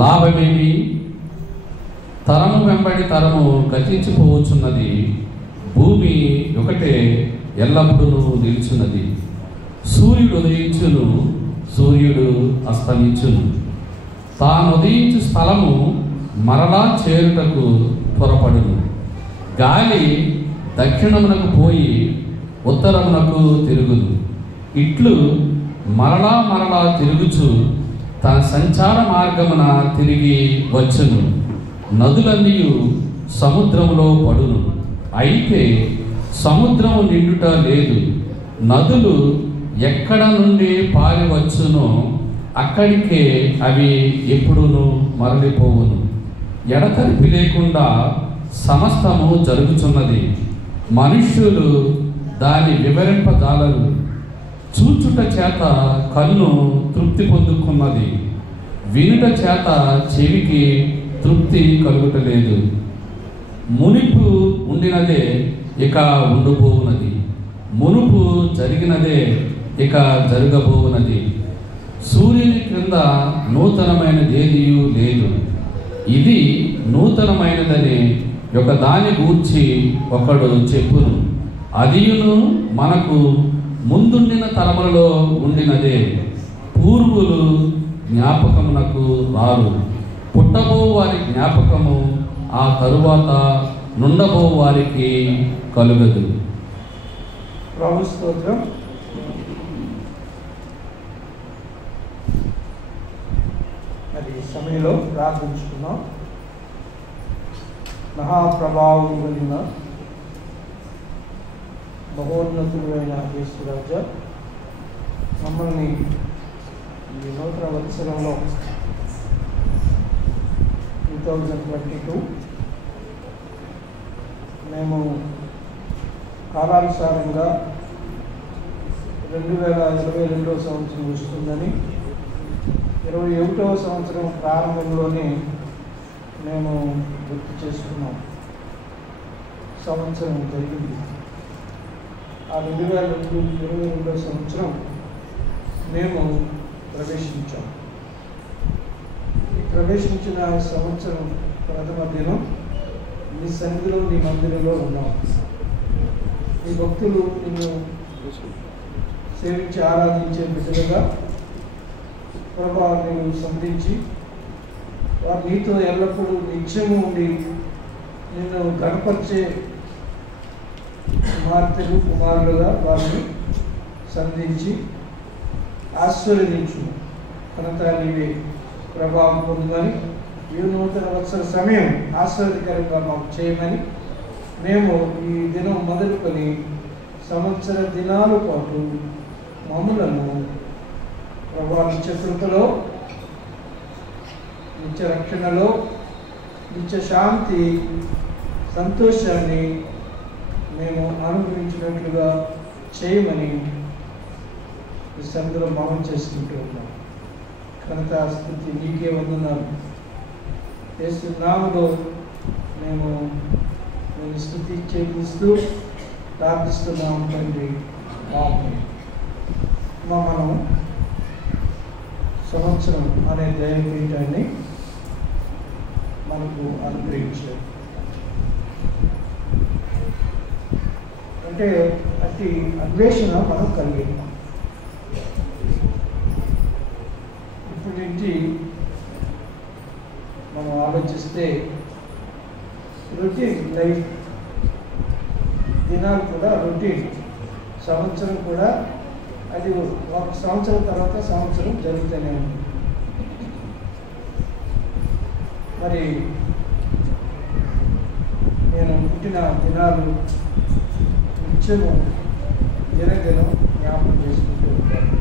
లాభమేమి? తరము వెంబడి తరము గతించిపోవచ్చున్నది, భూమి ఒకటే ఎల్లప్పుడూ నిలుచున్నది. సూర్యుడు ఉదయించును, సూర్యుడు అస్తమించును. తాను ఉదయించు స్థలము మరలా చేరుటకు త్వరపడును. గాలి దక్షిణమునకు పోయి ఉత్తరమునకు తిరుగును. ఇట్లు మరలా మరలా తిరుగుచు తన సంచార మార్గమున తిరిగి వచ్చును. నదులన్నీ సముద్రములో పడును, అయితే సముద్రము నిండుట లేదు. నదులు ఎక్కడ నుండి పారి వచ్చునో అక్కడికే అవి ఎప్పుడును మరలిపోవును. ఎడతెరిపి లేకుండా సమస్తము జరుగుతున్నది. మనుష్యులు దాని వివరింపజాలరు. చూచుట చేత కన్ను తృప్తి పొందుకున్నది, వినుట చేత చెవికి తృప్తి కలుగుటలేదు. మునుపు ఉండినదే ఇక ఉండిపోవునది, మునుపు జరిగినదే ఇక జరగబోవునది. సూర్యుని క్రింద నూతనమైనదేదియూ లేదు. ఇది నూతనమైనదని ఒక దాని గూర్చి ఒకడు చెప్పును, అదియును మనకు ముందుండిన తరములలో ఉండినదే. పూర్వులు జ్ఞాపకమునకు రారు, పుట్టబో వారి జ్ఞాపకము ఆ తరువాత నుండబో వారికి కలుగదు. ప్రభు స్తోత్రం. మరి సమయంలో ప్రార్థించుకున్నాం. మహాప్రభావం కలిగిన మహోన్నతుడైన యేసురాజా, మమ్మల్ని ఈ నూతన వత్సరంలో 2022 మేము కాలానుసారంగా 2022వ సంవత్సరం వస్తుందని 21వ సంవత్సరం ప్రారంభంలోనే మేము గుర్తు చేసుకున్నాం. సంవత్సరం జరిగింది. ఆ 2022వ సంవత్సరం మేము ప్రవేశించాం. ఈ ప్రవేశించిన సంవత్సరం ప్రథమ దినం నీ సన్నిధిలో, నీ మందిరంలో ఉన్నాం. నీ భక్తులు నిన్ను సేవించి ఆరాధించే బిడ్డలుగా ప్రభా నేను సంధించి వారు నీతో ఎల్లప్పుడూ నిత్యము ఉండి నిన్ను గణపరిచే కుమార్తెలు కుమారులుగా వారిని సంధించి ఆశీర్వదించు. కనుక నీవే ప్రభావం పొందుమని, ఈ నూతన వత్సర సమయం ఆశీర్వదకరంగా మాకు చేయమని మేము ఈ దినం మొదలుకొని సంవత్సర దినాల పాటు మమ్ములను ప్రభా నిత్య కృపలో, నిత్య రక్షణలో, నిత్య శాంతి సంతోషాన్ని మేము అనుభవించినట్లుగా చేయమని ఈ సన్నిధిలో భావం చేసుకుంటూ ఉన్నాం. కనుక స్థుతి నీకే వందనాలు. యేసు నామములో మేము స్థుతి చేపిస్తూ ప్రార్థిస్తున్నాము తండ్రి. ఆమేన్. మనం సంవత్సరం అనే దైవపీఠాన్ని మనకు అనుగ్రహించారు. అంటే అతి అన్వేషణ మనం కలిగి ఉన్నాం. ఇప్పటి నుంచి మనం ఆలోచిస్తే రొటీన్ లైఫ్, దినాలు కూడా రొటీన్, సంవత్సరం కూడా అది ఒక సంవత్సరం తర్వాత సంవత్సరం జరుగుతూనే ఉంది. మరి నేను పుట్టిన దినాలు నిత్యము దినదినం జ్ఞాపకం చేసుకుంటూ ఉంటాను.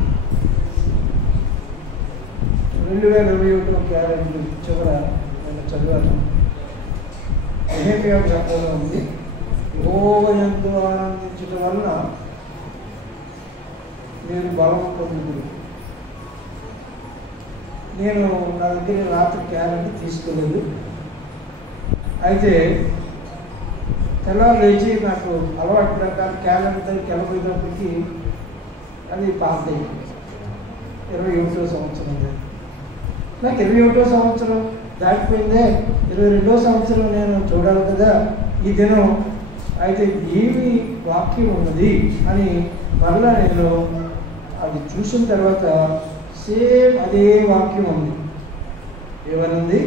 2021 క్యాలెండర్ చివర నేను చదివాను. నెహెమ్యా గ్రంథంలో ఉంది, యెహోవా యందు ఆనందించడం వలన మీరు బలం పొందుదురు. నేను నా దగ్గర రాత్రి క్యాలెండర్ తీసుకోలేదు. అయితే తెల్లారు లేచి నాకు అలవాటు ప్రకారం క్యాలెండర్ దగ్గరికి వెళ్ళబోయేటప్పటికి అది పాస్ అయ్యింది. 21వ సంవత్సరం. నాకు 21వ సంవత్సరం దాటిపోయిందే, 22వ సంవత్సరం నేను చూడాలి కదా ఈ దినం. అయితే ఏమి వాక్యం ఉన్నది అని మరలా నేను అది చూసిన తర్వాత సేమ్ అదే వాక్యం ఉంది. ఏమనుంది?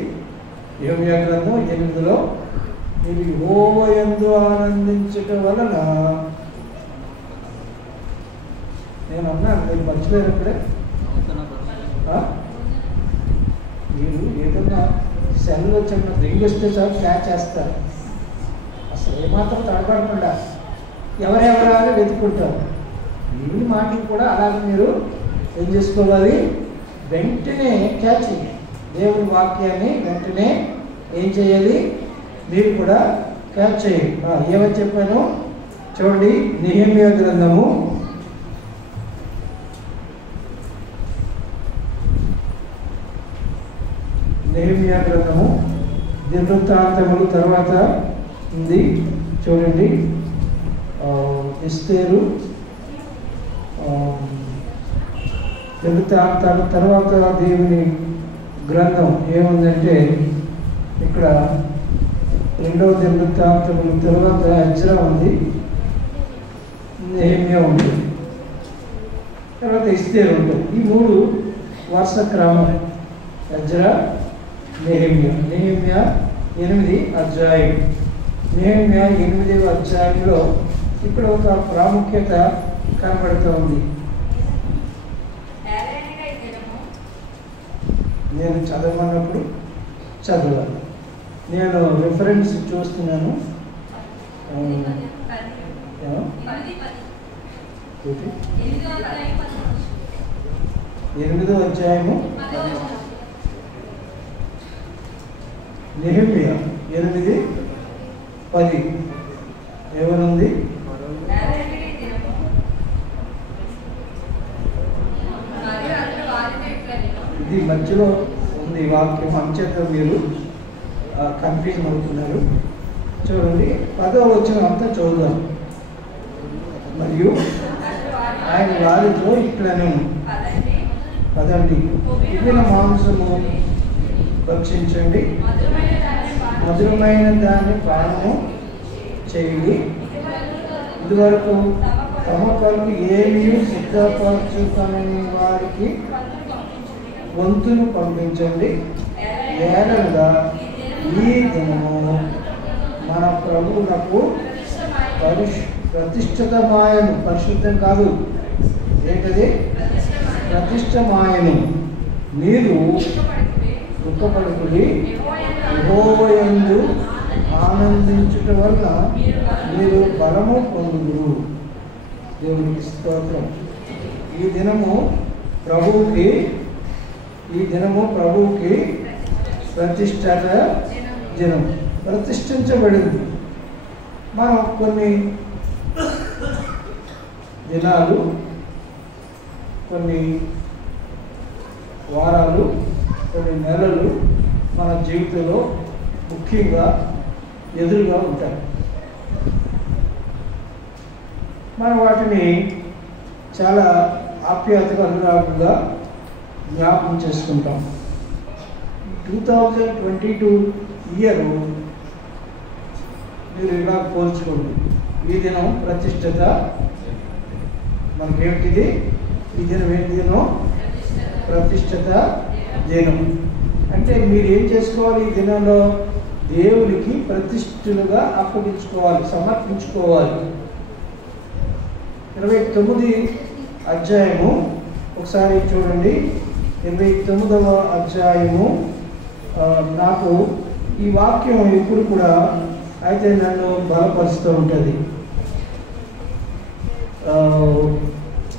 యెర్మీయా గ్రంథం 8లో మీరు యెహోవా యందు ఆనందించటం వలన, నేను అన్నాను, మీరు మర్చిపోయారు అక్కడే. మీరు ఏదన్నా సెల్లో చిన్న దెంగిస్తే చాలు క్యాచ్ చేస్తారు. అసలు ఏమాత్రం తడబడకుండా ఎవరెవరా అని వెతుక్కుంటారు. ఈ మాటలు కూడా అలాగే మీరు ఏం చేసుకోవాలి, వెంటనే క్యాచ్ చేయాలి. దేవుని వాక్యాన్ని వెంటనే ఏం చేయాలి, మీరు కూడా క్యాచ్ చేయాలి. ఏమని చెప్పాను చూడండి. నెహెమ్యా గ్రంథము 'దినవృత్తాంతములు' తర్వాత ఉంది చూడండి. ఎస్తేరు, దినవృత్తాంతాల తర్వాత దేవుని గ్రంథం ఏముందంటే ఇక్కడ 2వ దినవృత్తాంతములు తర్వాత ఎజ్రా ఉంది, నెహెమ్యా ఉంది, తర్వాత ఎస్తేరు ఉంటుంది. ఈ 3 వరుస క్రమం. ఎజ్రా, నెహెమ్యా. నెహెమ్యా 8 అధ్యాయం. నెహెమ్యా 8వ అధ్యాయంలో ఇక్కడ ఒక ప్రాముఖ్యత కనబడుతూ ఉంది. నేను చదవమన్నప్పుడు చదవాలి. నేను రిఫరెన్స్ చూస్తున్నాను. 8వ అధ్యాయము నెహెమ్యా 8:10 ఏమనుంది? ఇది మధ్యలో ఉంది వాక్యం, అంచేత మీరు కన్ఫ్యూజన్ అవుతున్నారు. చూడండి 10వ వచనం అంతా చదువుదాం. మరియు ఆయన వారితో ఇట్లను, పదండి, మిగిలిన మాంసము భక్షించండి, మధురమైన దాన్ని పానము చేయండి, ఇదివరకు తమ కొరకు ఏమీ సిద్ధపరచుకొని వారికి వంతును పంపించండి. ఏడవగా ఈ దినము మన ప్రభువునకు ప్రతిష్ఠితమాయను. పరిశుద్ధం కాదు, ఏంటది? ప్రతిష్టమాయను. మీరు దుఃఖపడుకుడి, యెహోవా యందు ఆనందించుట వలన మీరు బలము పొందుదురు. దేవునికి స్తోత్రం. ఈ దినము ప్రభువుకి ప్రతిష్ఠిత దినం, ప్రతిష్ఠించబడింది. మనం కొన్ని దినాలు, కొన్ని వారాలు, కొన్ని నెలలు మన జీవితంలో ముఖ్యంగా ఎదురుగా ఉంటాయి. మనం వాటిని చాలా ఆప్యాయతగా, అనురాగంగా జ్ఞాపకం చేసుకుంటాం. 2022 ఇయర్ మీరు ఇలా పోల్చుకోండి. ఈ దినం ప్రతిష్ఠిత, మనకేమిటిది? ఈ దినం ఏంటి దినం? ప్రతిష్ఠిత దినం. అంటే మీరు ఏం చేసుకోవాలి? ఈ దినంలో దేవునికి ప్రతిష్ఠలుగా అప్పగించుకోవాలి, సమర్పించుకోవాలి. 29వ అధ్యాయము ఒకసారి చూడండి. 29వ అధ్యాయము. నాకు ఈ వాక్యం ఎప్పుడు కూడా అయితే నన్ను బలపరుస్తూ ఉంటుంది.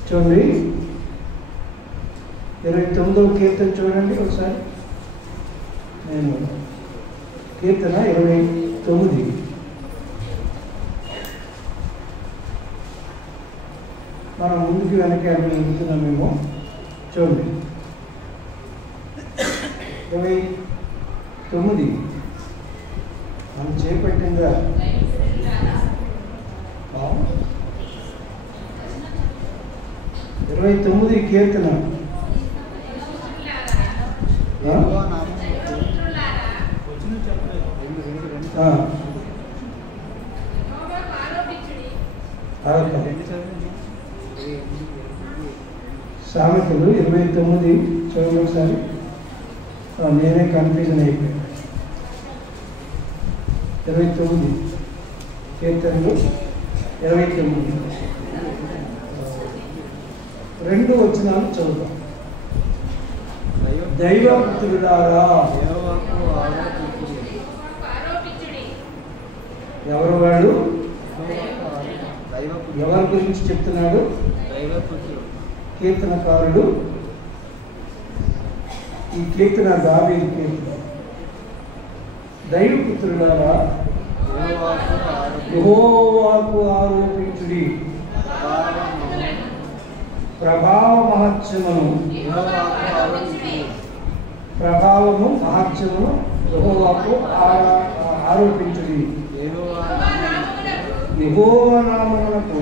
చూడండి 29వ కీర్తన చూడండి ఒకసారి. నేను కీర్తన 29. మనం ముందుకు వెనక వెళ్తున్నామేమో. చూడండి 29 మనం చేపట్టిందా? 29 29 కీర్తన. సామెతలు 29 చూడండి ఒకసారి. నేనే కన్ఫ్యూజన్ అయిపోయాను. 29 కీర్తనలు 29 2 వచనాలు చదువుతాం. దైవపుత్రులారా, ఎవరు వాడు? ఎవరి గురించి చెప్తున్నాడు? కీర్తనకారుడు. ఈ కీర్తన దావీదు కీర్తన. దైవపుత్రులారా, యెహోవాకు ఆరోపించుడి, ప్రభావ మహత్యమును యెహోవాకు ఆరోపించుడి. యెహోవా నామమునకు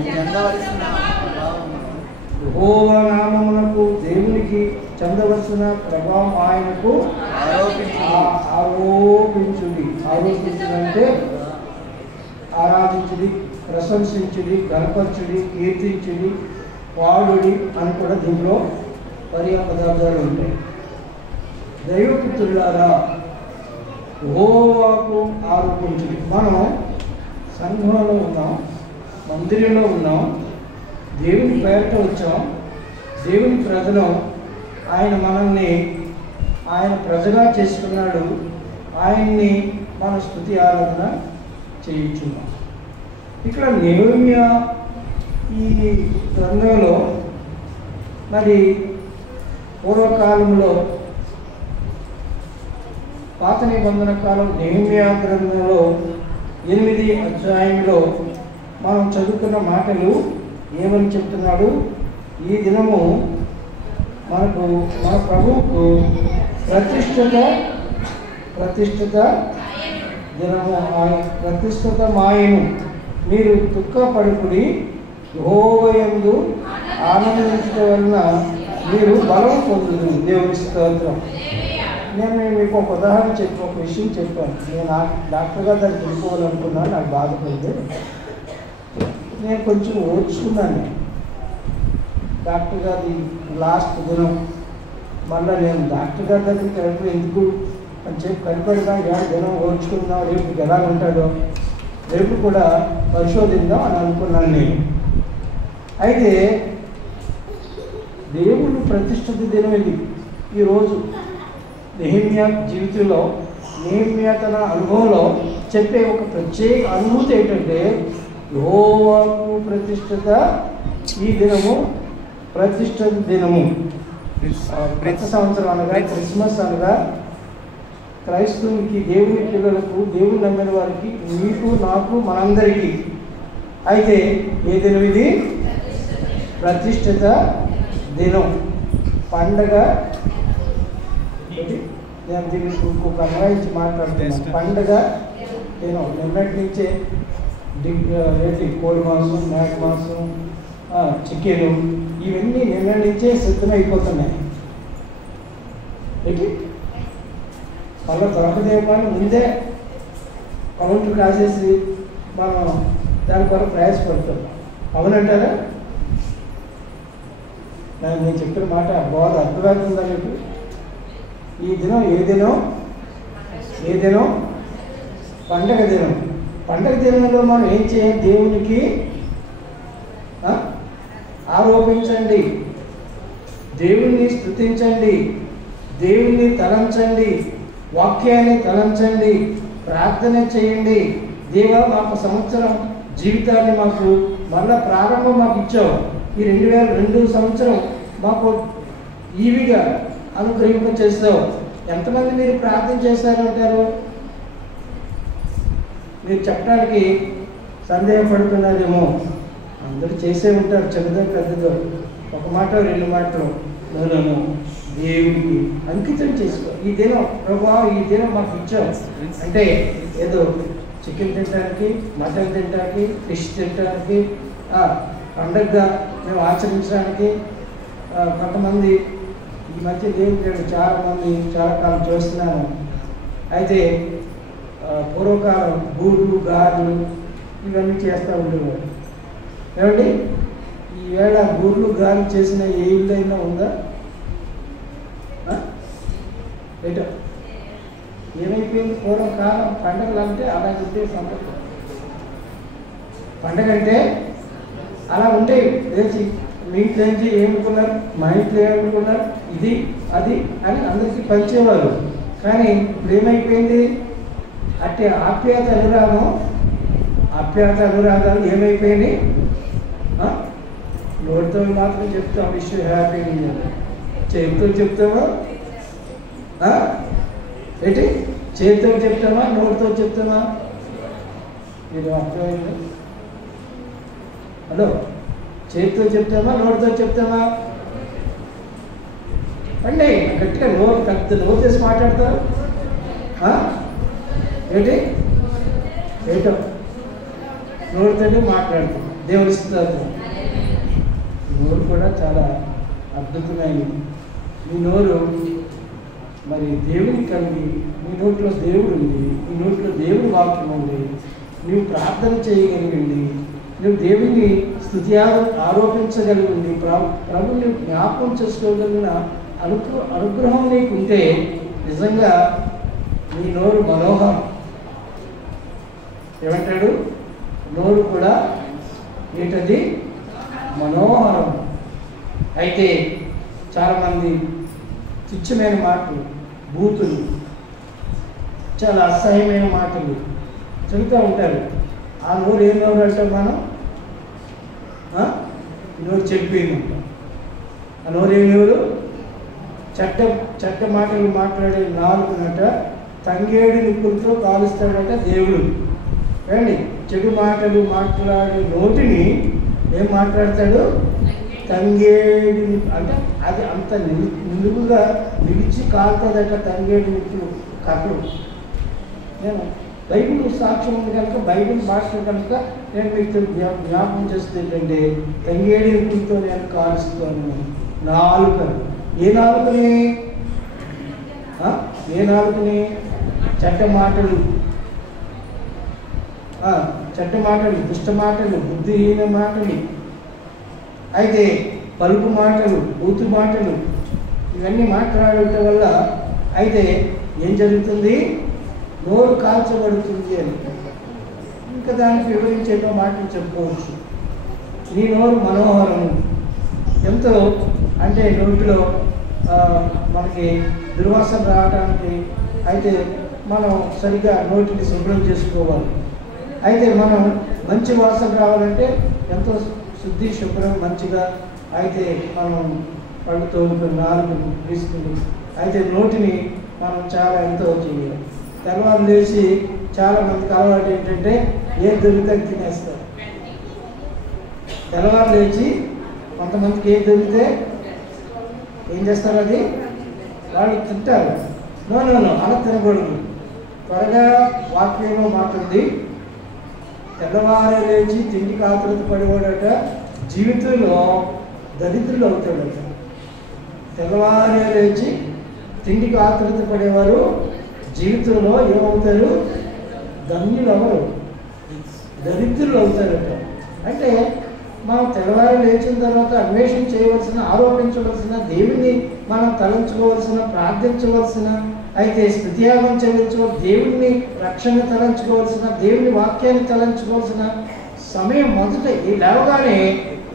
దేవునికి చెందవలసిన ప్రభావం ఆయనకు ఆరోపించుడి. ఆరోపించుడంటే ఆరాధించుడి, ప్రశంసించుడి, గణపరచుడి, కీర్తించుడి, పాడుడి అని కూడా దీనిలో పర్యాయ పదార్థాలు ఉంటాయి. దైవపుత్రులారా, యెహోవాకు ఆరోపించుడి. మనం సంఘంలో ఉన్నాం, మందిరంలో ఉన్నాం, దేవుని పేరుతో వచ్చాం, దేవుని ప్రజలు. ఆయన మనల్ని ఆయన ప్రజగా చేసుకున్నాడు. ఆయన్ని మన స్తుతి ఆరాధన చేయించున్నాం. ఇక్కడ నెహెమ్యా ఈ గ్రంథంలో మరి పూర్వకాలంలో పాత నిబంధన కాలం నెహెమ్యా గ్రంథంలో 8 అధ్యాయంలో మనం చదువుకున్న మాటలు ఏమని చెప్తున్నాడు? ఈ దినము మనకు మన ప్రభువుకు ప్రతిష్ఠిత దినము, ప్రతిష్ఠిత మాయను. మీరు దుఃఖపడుకుడి, యెహోవాయందు ఆనందించడం వలన మీరు బలం పొందుదు. దేవుని స్తోత్రం. నేను మీకు ఒక ఉదాహరణ ఒక విషయం చెప్పాను. నేను డాక్టర్గా దాన్ని తెలుసుకోవాలనుకున్నాను. నాకు బాధపడింది. నేను కొంచెం ఓర్చుకున్నాను. డాక్టర్ గారి లాస్ట్ దినం మళ్ళీ నేను డాక్టర్ గారి దగ్గరికి వెళ్ళడం ఎందుకు అని చెప్పి కనిపెడదాం, 7 దినం ఓర్చుకుందాం, రేపు ఎలా ఉంటాడో, రేపు కూడా పరిశోధిద్దాం అని అనుకున్నాను నేను. అయితే దేవుడు ప్రతిష్ఠిత దినం ఇది. ఈరోజు నెహెమ్యా జీవితంలో, నెహెమ్యా తన అనుభవంలో చెప్పే ఒక ప్రత్యేక అనుభూతి ఏంటంటే, యెహోవాకు ప్రతిష్ఠిత ఈ దినము, ప్రతిష్ఠిత దినము. కొత్త సంవత్సరం అనగా, క్రిస్మస్ అనగా క్రైస్తవునికి, దేవుని పిల్లలకు, దేవుని నమ్మిన వారికి, మీకు, నాకు, మనందరికీ. అయితే ఏ దినం ఇది? ప్రతిష్ఠిత దినం, పండగ. నేను దీన్ని ఇంకొక అన్వయించి మాట్లాడుతున్నాను. పండగ దినం. నిన్నటి నుంచే కోడి మాంసం, మేక మాంసం, చికెను ఇవన్నీ నిన్న నుంచే సిద్ధమైపోతున్నాయి. ఏంటి మళ్ళీ దొరకదేమో అని ముందే కౌంటర్ కాసేసి మనం దాని కొరకు ప్రయాసపడుతున్నాం. అవునంటారా? నేను చెప్పిన మాట బాగా అర్థమవుతుందా మీకు? ఈ దినం ఏ దినం? పండగ దినం. పండగ దినంలో మనం ఏం చేయాలి? దేవునికి ఆరోపించండి, దేవుణ్ణి స్తుతించండి, దేవుణ్ణి తలంచండి, వాక్యాన్ని తలంచండి, ప్రార్థన చేయండి. దేవా, మాకు సంవత్సరం జీవితాన్ని మాకు మళ్ళా ప్రారంభం మాకు ఇచ్చావు. ఈ 2002 సంవత్సరం మాకు ఈవిగా అనుగ్రహింప చేస్తావు. ఎంతమంది మీరు ప్రార్థన చేశారంటారు? మీరు చెప్పడానికి సందేహపడుతున్నారేమో. అందరూ చేసే ఉంటారు, చిన్నదో పెద్దదో, ఒక మాట 2 మాటలు. నేను దేవుడికి అంకితం చేసుకో. ఈ దినం ప్రభా, ఈ దినం మాకు ఇచ్చావు అంటే ఏదో చికెన్ తినడానికి, మటన్ తినడానికి, ఫిష్ తినడానికి, పండగగా మేము ఆచరించడానికి కొంతమంది ఈ మధ్య దేవుడు చాలామంది చాలా కాలం చూస్తున్నాను. అయితే పూర్వకాలం గూళ్ళు గారెలు ఇవన్నీ చేస్తూ ఉండేవాడు. ఏమండి ఈవేళ గూళ్ళు గారెలు చేసిన ఏ ఇల్లు అయినా ఉందా? ఏటో ఏమైపోయింది? పూర్వకాలం పండగలు అంటే అలా ఉంటే సందర్భం. పండగ అంటే అలా ఉండేవి. లేచి మీ ఇంట్లో నుంచి ఏమనుకున్నారు, మా ఇంట్లో ఏమనుకున్నారు, ఇది అది అని అందరికీ పంచేవారు. కానీ ఇప్పుడు ఏమైపోయింది? అట్టే ఆప్యాయత అనురాగాలు ఏమైపోయినాయి? నోటితో మాత్రం చెప్తాం wish you happy new year. చేతితో చెప్తామా? ఏంటి చేతితో చెప్తామా నోటితో చెప్తామా? మీరు అర్థమైంది? హలో, చేతితో చెప్తామా నోటితో చెప్తామా? అంటే గట్టిగా నోరు చేసి మాట్లాడతారు. ఏంటి ఏటో నోటితోనే మాట్లాడతాం. దేవుడి స్తోత్రం. నోరు కూడా చాలా అద్భుతమైనది. మీ నోరు మరి దేవుని కలిగి, మీ నోట్లో దేవుడు ఉంది, మీ నోట్లో దేవుని వాక్యం ఉంది, నువ్వు ప్రార్థన చేయగలిగింది, నువ్వు దేవుని స్తుతి ఆరోపించగలిగింది, ప్రభుని జ్ఞాపకం చేసుకోగలిగిన అనుగ్రహం నీకుంటే నిజంగా నీ నోరు మనోహరం. ఏమంటాడు? నోరు కూడా ఏంటది? మనోహరం. అయితే చాలామంది తుచ్చమైన మాటలు, బూతులు, చాలా అసహ్యమైన మాటలు చెబుతూ ఉంటారు. ఆ నోరు ఏం నోరు అంటాం మనం? నోరు చెప్పింది. ఆ నోరు ఏం నోరు? చెడ్డ మాటలు మాట్లాడే నాలుగునట తంగేడు నిప్పులతో కాలుస్తాడట దేవుడు. ఏమండి? చెడు మాటలు మాట్లాడే నోటిని ఏం మాట్లాడతాడు? తంగేడు అంటే అది అంత నిలువుగా నిలిచి కాలుతుందట తంగేడు నిప్పులు కట్లు. నేను బైబిల్ సాక్ష్యం ఉంది కనుక, బైబిల్ భాష కనుక నేను మీకు జ్ఞాపకం చేస్తే ఏంటంటే తంగేడు నిప్పులతో నేను కాలుస్తాను నాలుకలు. ఏ నాలుకని? చెడ్డ మాటలు, దుష్ట మాటలు, బుద్ధిహీన మాటలు, అయితే పలుకు మాటలు, బూతు మాటలు, ఇవన్నీ మాట్లాడటం వల్ల అయితే ఏం జరుగుతుంది? నోరు కాల్చబడుతుంది అని. ఇంకా దానికి వివరించేటో మాటలు చెప్పుకోవచ్చు. నీ నోరు మనోహరం. ఎంతో అంటే నోటిలో మనకి దుర్వాసన రావడానికి అయితే మనం సరిగ్గా నోటిని శుభ్రం చేసుకోవాలి. అయితే మనం మంచి వాసన రావాలంటే ఎంతో శుద్ధి శుభ్రం మంచిగా అయితే మనం పళ్ళుతో నాలుగును తీసుకుని అయితే నోటిని మనం చాలా ఎంతో చేయాలి. తెల్లవారు లేచి చాలామందికి అలవాటు ఏంటంటే ఏం దొరికితే తినేస్తారు. తెల్లవారు లేచి కొంతమందికి ఏం దొరికితే ఏం చేస్తారు? అది వాళ్ళు తింటారు. నో అలా తినకూడదు. త్వరగా వాక్యంలో మాట్లాడి తెల్లవారు లేచి తిండికి ఆతృత పడేవాడట జీవితంలో దరిద్రులు అవుతాడట. తెల్లవారు లేచి తిండికి ఆతృత పడేవారు జీవితంలో ఏమవుతారు? ధన్యులు అవరు, దరిద్రులు అవుతారట. అంటే మనం తెల్లవారు లేచిన తర్వాత అన్వేషణ చేయవలసిన, ఆరోపించవలసిన, దేవుణ్ణి మనం తలంచుకోవాల్సిన, ప్రార్థించవలసిన, అయితే స్తుతియాగం చెల్లించవలసిన, దేవుణ్ణి రక్షణ తలంచుకోవాల్సిన, దేవుని వాక్యాన్ని తలంచుకోవాల్సిన సమయం మొదట లేవగానే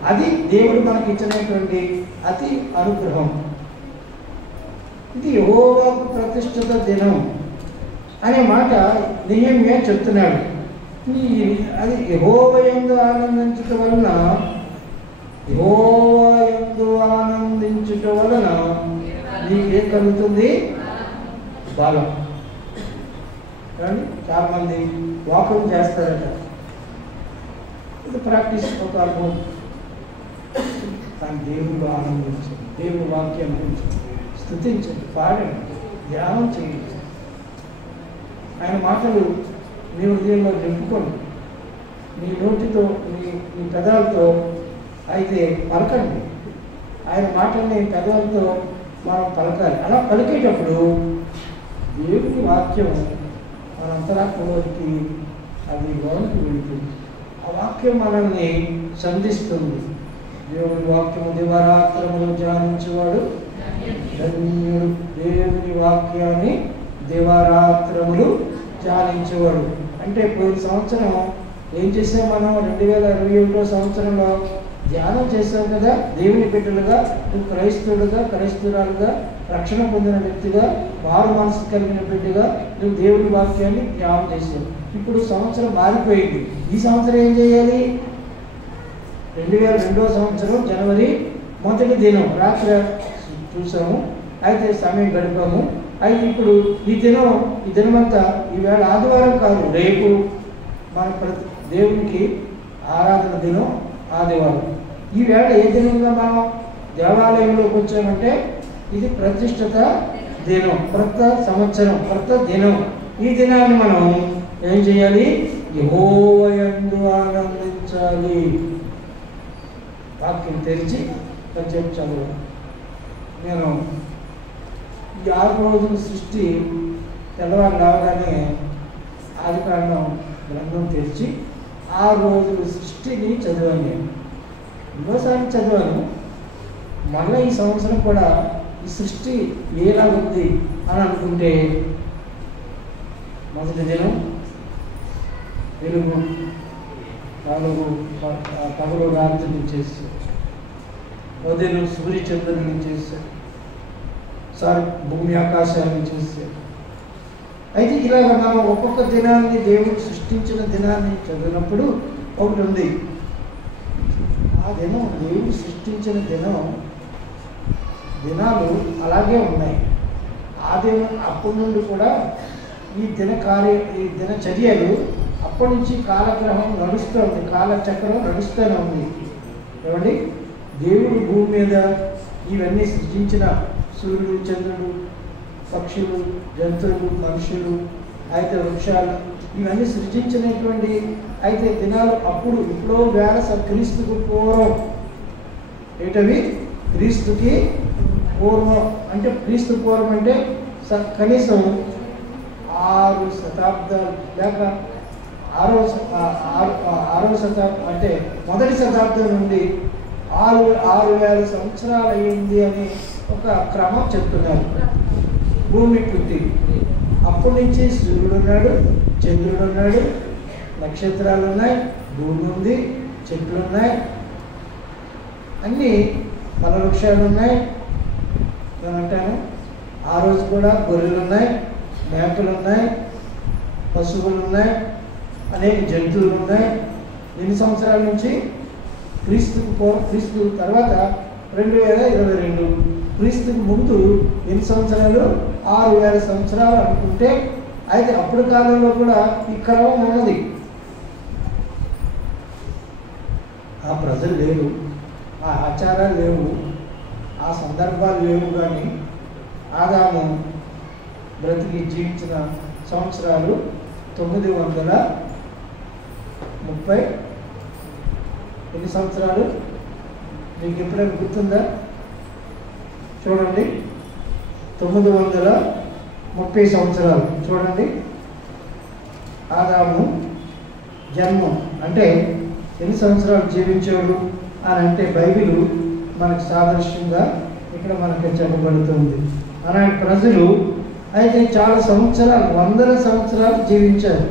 అది దేవుడు మనకి ఇచ్చినటువంటి అతి అనుగ్రహం. ఇది యెహోవాకు ప్రతిష్ఠిత దినం అనే మాట నెహెమ్యా చెప్తున్నాడు. అది యెహోవా యందు ఆనందించుట వలన నీకే కలుగుతుంది బలం. కానీ చాలామంది వాకం చేస్తారట. ఇది ప్రాక్టీస్ ఒక అనుభవం. కానీ దేవుడు ఆనందించండి, దేవుని వాక్యం గురించి స్తుతించండి, పాడండి, ధ్యానం చేయండి. ఆయన మాటలు మీ హృదయంలో నింపుకోండి. మీ నోటితో, మీ పెదాలతో అయితే పలకండి. ఆయన మాటల్ని పెదవులతో మనం పలకాలి. అలా పలికేటప్పుడు దేవుని వాక్యం మన అంతరాత్మలోకి అది లోనికి వెళ్తుంది. ఆ వాక్యం మనల్ని సంధిస్తుంది. దేవుని వాక్యము దివారాత్రములు ధ్యానించేవాడు ధన్యుడు. దేవుని వాక్యాన్ని దివారాత్రములు ధ్యానించేవాడు అంటే పోయిన సంవత్సరం ఏం చేసాం మనం? 2021 సంవత్సరంలో ధ్యానం చేసాం కదా. దేవుని బిడ్డలుగా, నువ్వు క్రైస్తవుడుగా, క్రైస్తవురాలుగా, రక్షణ పొందిన వ్యక్తిగా, మారు మనసు కలిగిన బిడ్డగా నువ్వు దేవుని వాక్యాన్ని ధ్యానం చేసావు. ఇప్పుడు సంవత్సరం మారిపోయింది. ఈ సంవత్సరం ఏం చేయాలి? 2002 సంవత్సరం జనవరి 1వ దినం రాత్రి చూసాము. అయితే సమయం గడిపాము. అయితే ఇప్పుడు ఈ దినమంతా ఈవేళ ఆదివారం కాదు, రేపు మన దేవునికి ఆరాధన దినం ఆదివారం. ఈవేళ ఏ దినంగా మనం దేవాలయంలోకి వచ్చామంటే ఇది ప్రతిష్ఠిత దినం, కొత్త సంవత్సరం, కొత్త దినం. ఈ దినాన్ని మనం ఏం చేయాలి? యెహోవా యందు ఆనందించాలి. వాక్యం తెరిచి కొంచెం చదువు. నేను ఈ 6 రోజుల సృష్టి తెల్లవారు రావగానే ఆదికాండం గ్రంథం తెరిచి 6 రోజుల సృష్టిని చదివాను. నేను ఎన్నోసార్లు చదివాను. మళ్ళీ ఈ సంవత్సరం కూడా ఈ సృష్టి ఎలా ఉంది అని అనుకుంటే మొదటి దినం వెలుగు, పగలు రాత్రిని చేశారు. ఉదయం సూర్యచంద్రుని చేశారు. భూమి ఆకాశాన్ని చేశారు. అయితే ఇలాగ మనం ఒక్కొక్క దినాన్ని, దేవుడు సృష్టించిన దినాన్ని చదివినప్పుడు ఒకటి ఉంది. ఆ దినం, దేవుడు సృష్టించిన దినాలు అలాగే ఉన్నాయి. ఆ దినం అప్పటి నుండి కూడా ఈ దినచర్యలు అప్పటి నుంచి కాలగ్రహం నడుస్తూ ఉంది, కాలచక్రం నడుస్తూనే ఉంది. ఏమండి? దేవుడు భూమి మీద ఇవన్నీ సృష్టించిన సూర్యుడు, చంద్రుడు, పక్షులు, జంతువులు, మనుషులు, అయితే వృక్షాలు, ఇవన్నీ సృష్టించినటువంటి అయితే దినాలు అప్పుడు ఇప్పుడు క్రీస్తుకు పూర్వం. ఏంటవి? క్రీస్తుకి పూర్వం అంటే క్రీస్తు పూర్వం అంటే కనీసం 6 శతాబ్దాలు లేక 6వ శతాబ్దం అంటే మొదటి శతాబ్దం నుండి 6,000 సంవత్సరాలు అయ్యింది అని ఒక క్రమం చెప్తున్నారు. భూమి పుట్టి అప్పటి నుంచి సూర్యుడు ఉన్నాడు, చంద్రుడు ఉన్నాడు, నక్షత్రాలు ఉన్నాయి, భూమి ఉంది, చెట్లు ఉన్నాయి, అన్నీ ఫలవృక్షాలు ఉన్నాయి. ఏమంటాను? ఆ రోజు కూడా గొర్రెలు ఉన్నాయి, మేకలు ఉన్నాయి, పశువులు ఉన్నాయి, అనేక జంతువులు ఉన్నాయి. ఎన్ని సంవత్సరాల నుంచి? క్రీస్తు తర్వాత 2022. క్రీస్తుకు ముందు ఎన్ని సంవత్సరాలు? 6,000 సంవత్సరాలు అనుకుంటే అయితే అప్పుడు కాలంలో కూడా ఈ క్రమం ఉన్నది. ఆ ప్రజలు లేవు, ఆ ఆచారాలు లేవు, ఆ సందర్భాలు లేవు. కానీ ఆదాము బ్రతికి జీవించిన సంవత్సరాలు 930. ఎన్ని సంవత్సరాలు మీకు ఎప్పుడైనా గుర్తుందా? చూడండి, 930 సంవత్సరాలు. చూడండి, ఆదాము జన్మం అంటే ఎన్ని సంవత్సరాలు జీవించాడు అని అంటే బైబిల్ మనకు సాదృశ్యంగా ఇక్కడ మనకు చెప్పబడుతుంది. అలాంటి ప్రజలు అయితే చాలా సంవత్సరాలు, 100 సంవత్సరాలు జీవించారు.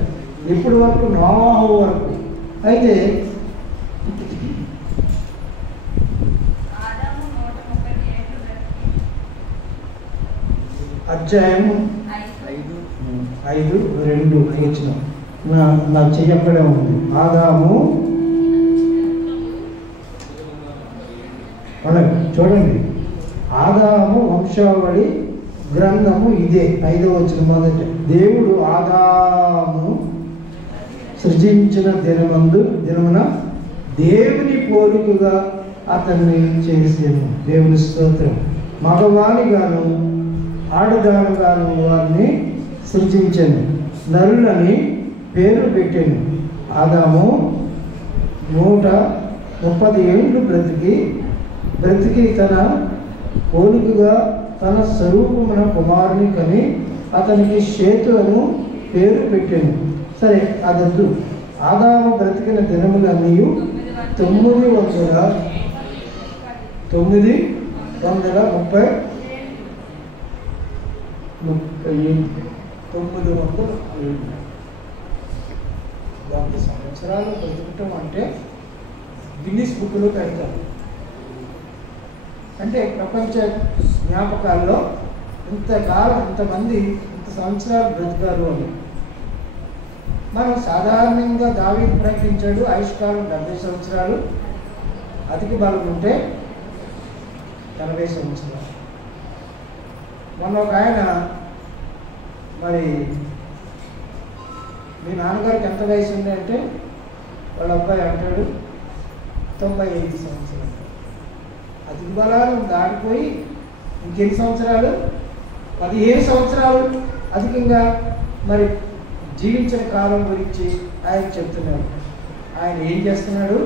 ఇప్పటి వరకు, నోవాహు వరకు. అయితే అధ్యాయము 5:2 వచ్చిన నా చెయ్యక్కడే ఉంది. ఆదాము చూడండి, ఆదాము వంశావళి గ్రంథము ఇదే. 5వ వచనం మొదట, దేవుడు ఆదాము సృజించిన దినమున దేవుని పోలికగా అతన్ని చేసాను. దేవుని స్తోత్రం. మగవానిగాను ఆడదానిగాను వారిని సృజించాను, నరులని పేరు పెట్టాను. ఆదాము 130 ఏళ్ళు బ్రతికి బ్రతికి తన పోలికగా తన స్వరూపమున కుమారుని కని అతనికి షేతు అని పేరు పెట్టాను. సరే అదద్దు. ఆదాము బ్రతికిన దినములన్నీ 930 సంవత్సరాలు బ్రతకటం అంటే గిన్నిస్ బుక్లో పెడతారు. అంటే ప్రపంచ జ్ఞాపకాల్లో ఇంతకాలం ఇంతమంది ఇంత సంవత్సరాలు బ్రతికారు అని. మనం సాధారణంగా దావీదు ప్రకటించాడు ఆయుష్కాలం 70 సంవత్సరాలు, అధిక బలం ఉంటే 80 సంవత్సరాలు. మొన్న ఒక ఆయన, మరి మీ నాన్నగారికి ఎంత వయసు ఉంది అంటే వాళ్ళ అబ్బాయి అంటాడు 95 సంవత్సరాలు. అధిక బలాలు దాటిపోయి ఇంకెన్ని సంవత్సరాలు, 15 సంవత్సరాలు అధికంగా మరి జీవించిన కాలం గురించి ఆయన చెప్తున్నాడు. ఆయన ఏం చేస్తున్నాడు?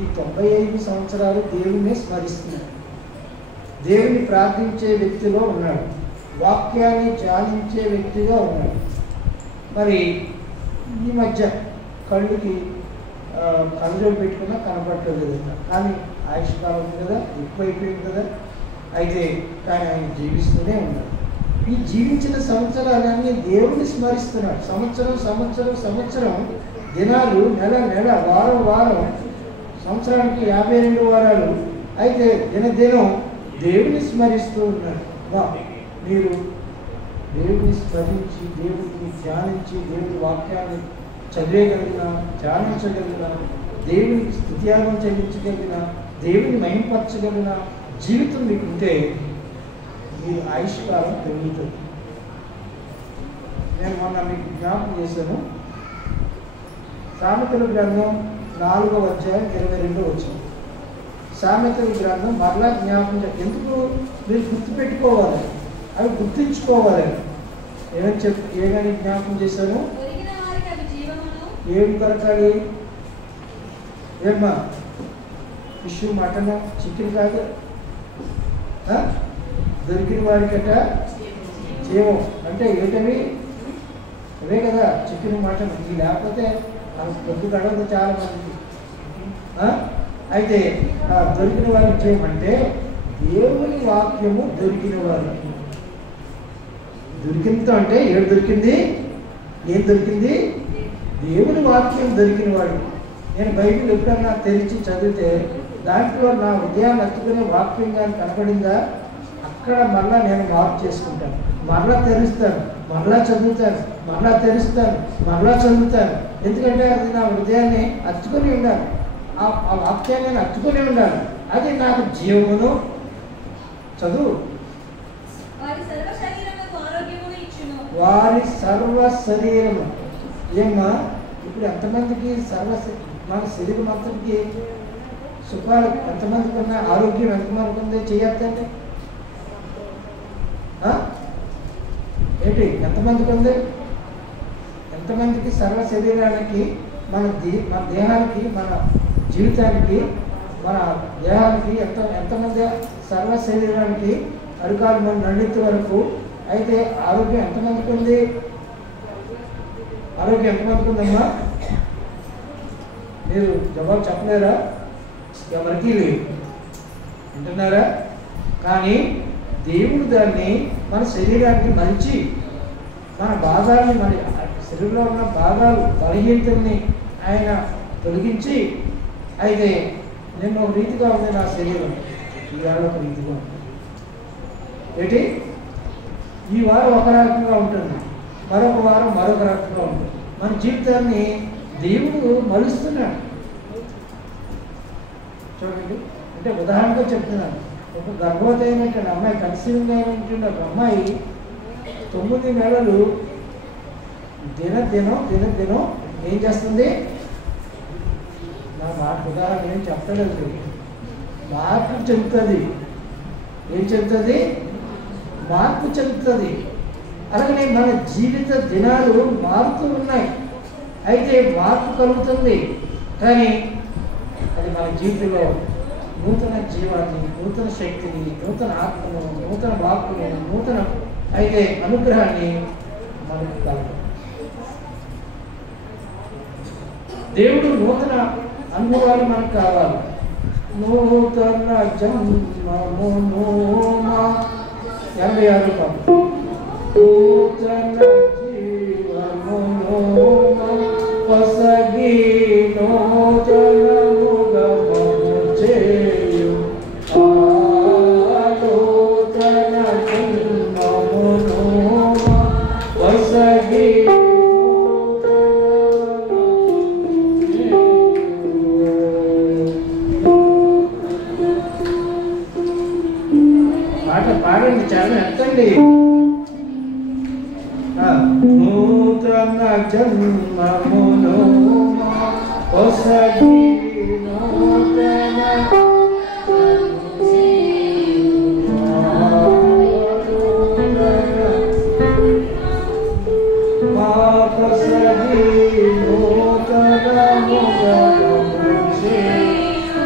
ఈ 95 సంవత్సరాలు దేవుణ్ణి స్మరిస్తున్నాడు, దేవుని ప్రార్థించే వ్యక్తిలో ఉన్నాడు, వాక్యాన్ని ధ్యానించే వ్యక్తిగా ఉన్నాడు. మరి ఈ మధ్య కళ్ళుకి కళ్ళజోడు పెట్టుకున్నా కనపట్టలేదు, కానీ ఆయుష్కాలం ఉంది కదా, ఎక్కువైపోయింది కదా. అయితే కానీ ఆయన జీవిస్తూనే ఉన్నాడు. ఈ జీవించిన సంవత్సరాలన్నీ దేవుని స్మరిస్తున్నాడు. సంవత్సరం దినాలు, నెల నెల, వారం వారం, సంవత్సరానికి 52 వారాలు. అయితే దినదినం దేవుని స్మరిస్తూ ఉన్నాడు. మీరు దేవుని స్మరించి, దేవుడిని ధ్యానించి, దేవుని వాక్యాన్ని చదివేయగలిగిన, ధ్యానించగలిగిన, దేవునికి స్తుత్యాగం చెల్లించగలిగిన, దేవుని మహింపరచగలిగిన జీవితం మీకుంటే మీ ఆయుష్కాలం పెరుగుతుంది. నేను మొన్న మీకు జ్ఞాపకం చేశాను, సామెతల గ్రంథం 4వ అధ్యాయం 22వ వచనం. సామెతల గ్రంథం మరలా జ్ఞాపకం ఎందుకు మీరు గుర్తుపెట్టుకోవాలి, అవి గుర్తించుకోవాలి. ఏమని జ్ఞాపకం చేశాను? ఏం దొరకాలి? ఏమ్మా, ఫిష్, మటన్, చికెన్ కాదు, దొరికిన వారికట జీవం. అంటే ఏంటవి? అవే కదా, చికెన్, మటన్. ఇది లేకపోతే పొద్దు గడవదు చాలా మందికి. అయితే దొరికిన వారికి జీవం అంటే దేవుని వాక్యము దొరికిన వారికి. దొరికిందో అంటే ఏడు దొరికింది, ఏం దొరికింది? దేవుని వాక్యం దొరికిన వాడు. నేను బైబిల్ ఎప్పుడన్నా తెరిచి చదివితే దాంట్లో నా హృదయాన్ని హత్తుకునే వాక్యం కానీ కనపడిందా, అక్కడ మళ్ళా నేను మార్పు చేసుకుంటాను. మరలా తెరుస్తాను, మరలా చదువుతాను, మరలా తెరుస్తాను, మరలా చదువుతాను. ఎందుకంటే అది నా హృదయాన్ని హత్తుకొని ఉండాలి, ఆ వాక్యాన్ని నేను హత్తుకొని ఉండాలి. అది నాకు జీవమును. చదువు. వారి సర్వ శరీరము. ఏమ్మా, ఇప్పుడు ఎంతమందికి మన శరీరం అంతటికి సుఖాలు ఎంతమందికి ఉన్నాయి, ఆరోగ్యం ఎంతమందికి ఉంది? చేయొద్దండి ఏంటి, ఎంతమందికి ఉంది? ఎంతమందికి సర్వ శరీరానికి, మన దేహానికి, మన జీవితానికి, మన దేహానికి ఎంతమంది సర్వ శరీరానికి అరికాలు మన నడుత వరకు. అయితే ఆరోగ్యం ఎంతమందికి ఉంది? ఆరోగ్యం ఎంతమందికి ఉందమ్మా? మీరు జవాబు చెప్పలేరా? ఎవరికి లేదు, వింటున్నారా? కానీ దేవుడు దాన్ని మన శరీరాన్ని మలిచి, మన భాగాల్ని, మన శరీరంలో ఉన్న భాగాలు, బలహీనతల్ని ఆయన తొలగించి, అయితే నిన్న ఒక రీతిగా ఉంది నా శరీరం, ఈవేళ ఒక రీతిగా ఉంది. ఏంటి? ఈ వారం ఒక రకంగా ఉంటుంది, మరొక వారం మరొక రకంగా ఉంటుంది. మన జీవితాన్ని దేవుడు మలుస్తున్నాడు. చూడండి, అంటే ఉదాహరణగా చెప్తున్నాను. ఒక గర్భవతి అయినటువంటి అమ్మాయి, కన్సీవింగ్ అయినటువంటి ఒక అమ్మాయి 9 నెలలు దినదినం ఏం చేస్తుంది? నా మాట ఉదాహరణ ఏం చెప్పలేదు, మార్పు చెందుతుంది. ఏం చెందుతుంది? మార్పు చెందుతుంది. అలాగనే మన జీవిత దినాలు మారుతూ ఉన్నాయి. అయితే మార్పు కలుగుతుంది, కానీ అది మన జీవితంలో నూతన జీవాన్ని, నూతన శక్తిని, నూతన ఆత్మను, నూతన వాక్కును, నూతన అయితే అనుగ్రహాన్ని మనకు కలగదు. దేవుడు నూతన అనుభవాలు మనకు కావాలి. నూతన జన్మమును 86 పాఠం. నూతన జీవమును పొసగి నూతనముగా చేయు నూతన జన్మమును పొసగి పాడండి, చాలా ఎత్తండి. నూతన జన్మమును పొసగి నూతన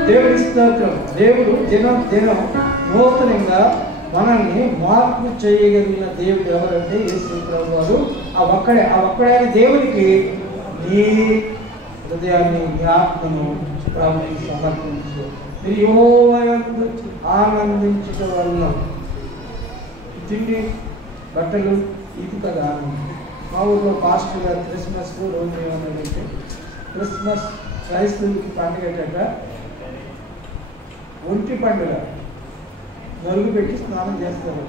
దేవుడి స్తోత్రం. దేవుడు దినం దినం నూతనంగా మనల్ని మార్పు చేయగలిగిన దేవుడు ఎవరంటే యేసు ప్రభువు వారు. ఆ ఒక్కడైన దేవునికి నీ హృదయాన్ని, నీ ఆత్మను ప్రభువుకి సమర్పించు. మీరు యెహోవా యందు ఆనందించడం వల్ల తిండి, బట్టలు ఇది కదా ఆనందం. మా ఊళ్ళో పాస్టర్ గారు క్రిస్మస్కు రోజు ఏమన్నాడంటే, క్రిస్మస్ క్రైస్తవులకి పండుగ ఏంటంట ఒంటి పండుగ, నలుగు పెట్టి స్నానం చేస్తారు.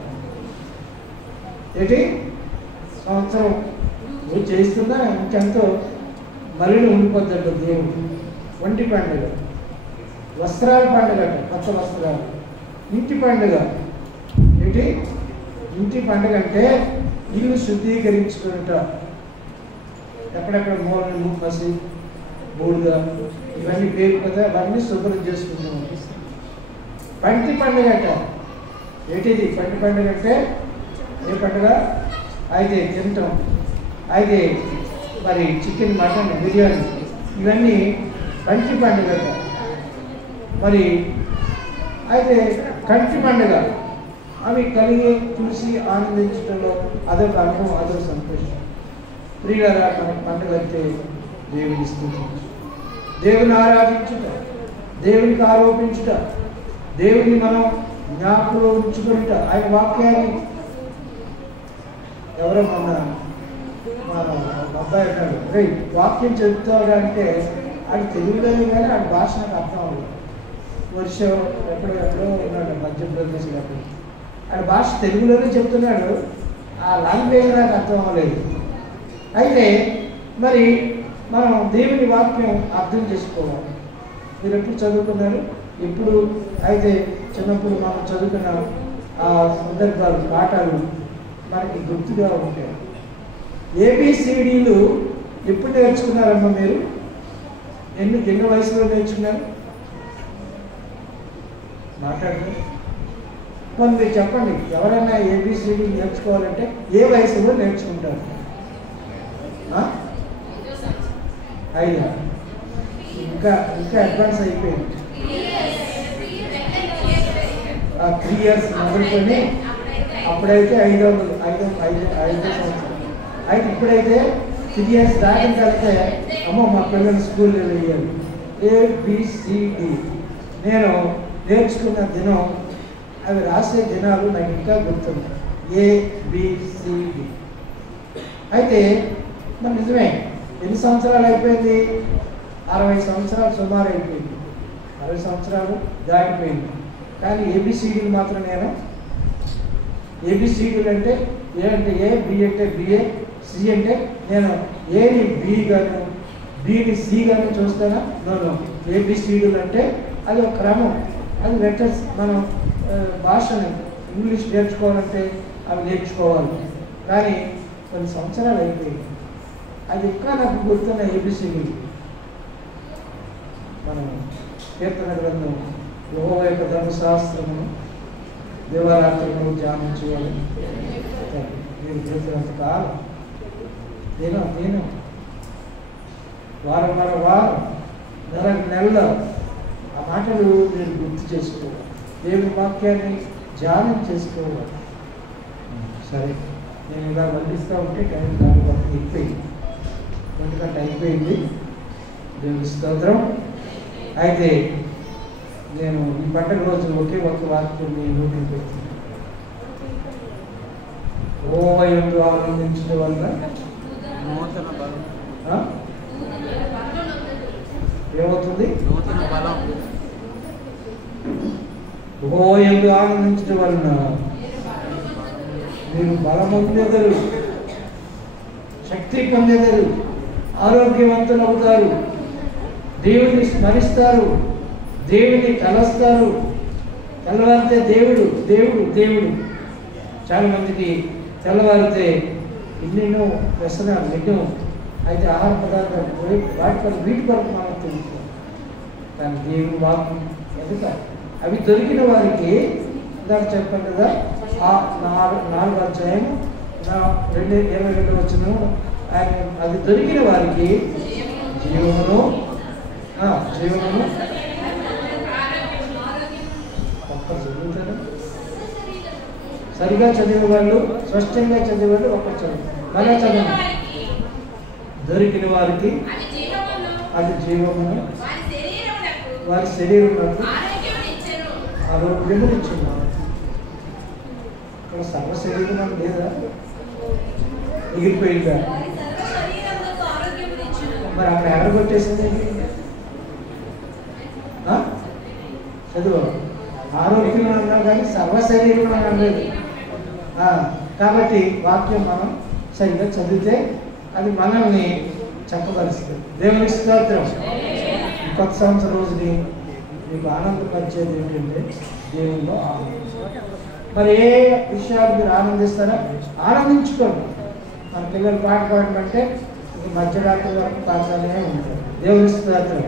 ఏంటి సంవత్సరం నువ్వు చేస్తున్నా ఇంకెంతో మళ్ళీ ఉండిపోద్దంట దేవుడు. ఒంటి పండుగ, వస్త్రాల పండుగ, కొత్త వస్త్రాలు. ఇంటి పండుగ ఏంటి? ఇంటి పండుగ అంటే ఇల్లు శుద్ధీకరించుకుంట, ఎక్కడెక్కడ మూలలు మసి బూడిద ఇవన్నీ పేరు కదా, అవన్నీ శుభ్రం చేసుకుంటాం. పంటి పండుగ అంట. ఏంటిది పంటి పండుగ అంటే? ఏ పండుగ? అయితే తింటాం, అయితే మరి చికెన్, మటన్, బిర్యానీ ఇవన్నీ పంటి పండుగ అంట. మరి అయితే కంటి పండుగ, అవి కలిగి చూసి ఆనందించడంలో అదొక అనుభవం, అదొక సంతోషం. ప్రియులారా, మనకి పండుగ అంటే దేవుని స్తుతించు, దేవుని ఆరాధించుట, దేవునికి ఆరోపించుట, దేవుని మనం జ్ఞాపకంలో ఉంచుకుంట, ఆయన వాక్యాన్ని. ఎవరో మన అబ్బాయి అన్నాడు, రే వాక్యం చెప్తాడు అంటే అది తెలుగులోనే కానీ ఆడి భాష నాకు అర్థం అవ్వదు. వర్షం ఎక్కడో ఉన్నాడు మధ్యప్రదేశ్లో, ఆడి భాష తెలుగులోనే చెప్తున్నాడు, ఆ లాంగ్వేజ్ నాకు అర్థం అవ్వలేదు. అయితే మరి మనం దేవుని వాక్యం అర్థం చేసుకోవాలి. మీరు ఎప్పుడు చదువుకున్నారు? ఎప్పుడు అయితే చిన్నప్పుడు మనం చదువుకున్న ఆ సందర్భాలు, పాఠాలు మనకి గుర్తుగా ఉంటాయి. ABCDలు ఎప్పుడు నేర్చుకున్నారమ్మా మీరు? ఎన్ని వయసులో నేర్చుకున్నారు? మాట్లాడండి. మరి మీరు చెప్పండి, ఎవరైనా ABCD నేర్చుకోవాలంటే ఏ వయసులో నేర్చుకుంటారు? 5 ఇంకా అడ్వాన్స్ అయిపోయింది. 3 years మొదలుకొని అప్పుడైతే 5 సంవత్సరాలు. అయితే ఇప్పుడైతే 3 years దాటిన తర్వాత అమ్మ మా పిల్లలు స్కూల్లో వేయాలి. ABCD నేను నేర్చుకున్న దినం, అవి రాసే దినాలు నాకు ఇంకా గుర్తుంది. ABCD. అయితే మరి నిజమే, ఎన్ని సంవత్సరాలు అయిపోయింది? 60 సంవత్సరాలు సుమారు అయిపోయింది. 60 సంవత్సరాలు దాటిపోయింది. కానీ ABCDలు మాత్రం నేను ABCDలు అంటే ఏ అంటే ఏ, B అంటే BA, C అంటే నేను ఏని B గాను Bని C గాను చూస్తానా? నో. ABCDలు అంటే అది ఒక క్రమం, అది లెటర్స్. మనం భాషని ఇంగ్లీష్ నేర్చుకోవాలంటే అవి నేర్చుకోవాలి. కానీ కొన్ని సంవత్సరాలు అయిపోయింది, అది ఇంకా నాకు గుర్తున్న ABCDలు. మనం కీర్తన గ్రంథం, యెహోవా యొక్క ధర్మశాస్త్రమును దేవారాత్రులను ధ్యానించేవాడు. మీరు చేసినంత కాలం నేను వారం నెల ఆ మాటలు నేను గుర్తు చేసుకోవాలి, దేవుని వాక్యాన్ని ధ్యానం చేసుకోవాలి. సరే, నేను ఇలా వర్ణిస్తూ ఉంటే టైం దాని వరకు అయిపోయింది, ఎందుకంటే అయిపోయింది. దేవుని స్తోత్రం. అయితే నేను ఈ పండుగ రోజు ఒకే ఒక వాక్యం మీ నోటికి పెడుతున్నాను. యెహోవాయందు ఆనందించడం వల్ల నూతన బలం, ఏమవుతుంది? నూతన బలం. యెహోవాయందు ఆనందించడం వలన మీరు బలం పొందెదరు, శక్తి పొందెదరు, ఆరోగ్యవంతులు అవుతారు, దేవుడిని స్మరిస్తారు, దేవుడిని తలస్తారు. తెల్లవారితే దేవుడు దేవుడు దేవుడు. చాలా మందికి తెల్లవారితే ఎన్నెన్నో వ్యసనాలు ఎన్నో, అయితే ఆహార పదార్థాలు పోయి వీటి వరకు మనకు తెలుసు. కానీ దేవుని వాక్యం ఎదుట అవి దొరికిన వారికి దాన్ని చెప్పాను కదా, ఆ 4వ అధ్యాయం 2:22 వచనం, అది దొరికిన వారికి జీవమును ఒక్క చదువుతారు. సరిగా చదివే వాళ్ళు, స్పష్టంగా చదివేవాళ్ళు ఒక్క చదువు మళ్ళా చదవండి. దొరికిన వారికి అది జీవమును వారి శరీరమునకు ఆరోగ్యము ఇచ్చింది. ఇక్కడ సర్వ శరీరం లేదా? ఎగిరిపోయిందా? మరి అక్కడ ఎడగొట్టేసింది. చదువు ఆరోగ్యం అన్నా కానీ సర్వ శరీరం అని అనలేదు. కాబట్టి వాక్యం మనం సరిగ్గా చదివితే అది మనల్ని చక్కపరుస్తుంది. దేవునికి స్తోత్రం. కొత్త సంవత్సరం రోజుని మీకు ఆనందపరిచేది ఏంటంటే దేవుల్లో ఆనందించాలి. మరి ఏ విషయాలు మీరు ఆనందిస్తారా? ఆనందించుకోండి. మన పిల్లలు పాట పాడమంటే ఇక మధ్యరాత్రి వరకు పాటనే ఉంటారు. దేవుని స్తోత్రం.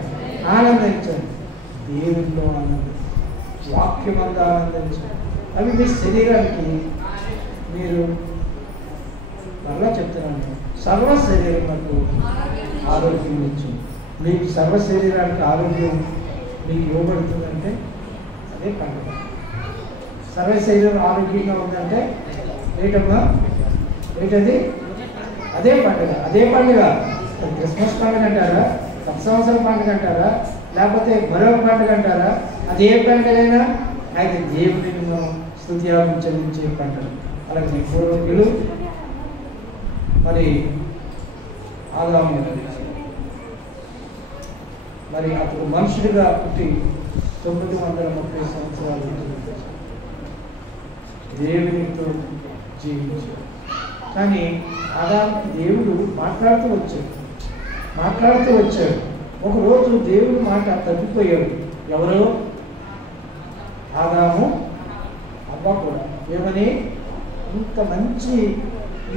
ఆనందించండి, దేవుల్లో ఆనందించండి, వాక్యమంతా ఆనందించండి. అవి మీ శరీరానికి, మీరు మళ్ళా చెప్తున్నాను, సర్వ శరీరంకు ఆరోగ్యం ఇచ్చింది. మీకు సర్వ శరీరానికి ఆరోగ్యం మీకు ఇవ్వబడుతుందంటే అదే పండుగ. సర్వ శరీరం ఆరోగ్యంగా ఉందంటే ఏంటమ్మా? ఏంటది? అదే పండుగ. అదే పండుగ క్రిస్మస్ పండుగ అంటారా, కొత్త సంవత్సరం పండుగ అంటారా, లేకపోతే మరొక పండుగ అంటారా? అది ఏ పండుగైనా అయితే దేవుడిని మనం స్తుతియాగం చెల్లించే పండుగ. అలాగే పూర్వీకులు మరి ఆదాము మరి అతను మనుషుడిగా పుట్టి 930 సంవత్సరాలు దేవునితో జీవించాడు. కానీ ఆదాముకి దేవుడు మాట్లాడుతూ వచ్చాడు. ఒకరోజు దేవుడి మాట తప్పిపోయాడు. ఎవరో? ఆదాము, అవ్వ కూడా. ఏమని? ఇంత మంచి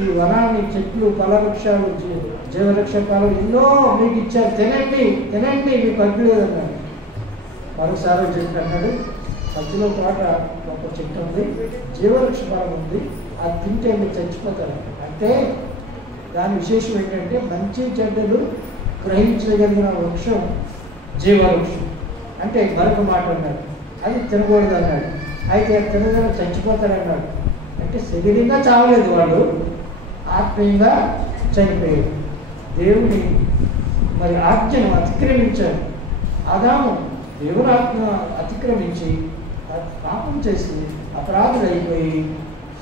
ఈ వనాన్ని, చెట్లు, ఫలవృక్షాలు, జీవవృక్ష ఫలం ఎన్నో మీకు ఇచ్చారు, తినండి మీకు అడ్డు లేదన్నాడు. మరోసారి చెట్టు అన్నాడు, మధ్యలో తోట ఒక చెట్టు ఉంది, జీవవృక్ష ఫలం ఉంది, అది తింటే మీరు చచ్చిపోతారు. అంటే దాని విశేషం ఏంటంటే మంచి చెడ్డలు గ్రహించగలిగిన వృక్షం జీవవృక్షం. అంటే మరొక మాట అన్నాడు, అది తినకూడదు అన్నాడు. అయితే తినగా చచ్చిపోతారన్నాడు. అంటే శరీరంగా చావలేదు, వాడు ఆత్మీయంగా చనిపోయాడు. దేవుని మరి ఆజ్ఞను అతిక్రమించాడు. ఆదాము దేవుని ఆజ్ఞ అతిక్రమించి పాపం చేసి అపరాధులైపోయి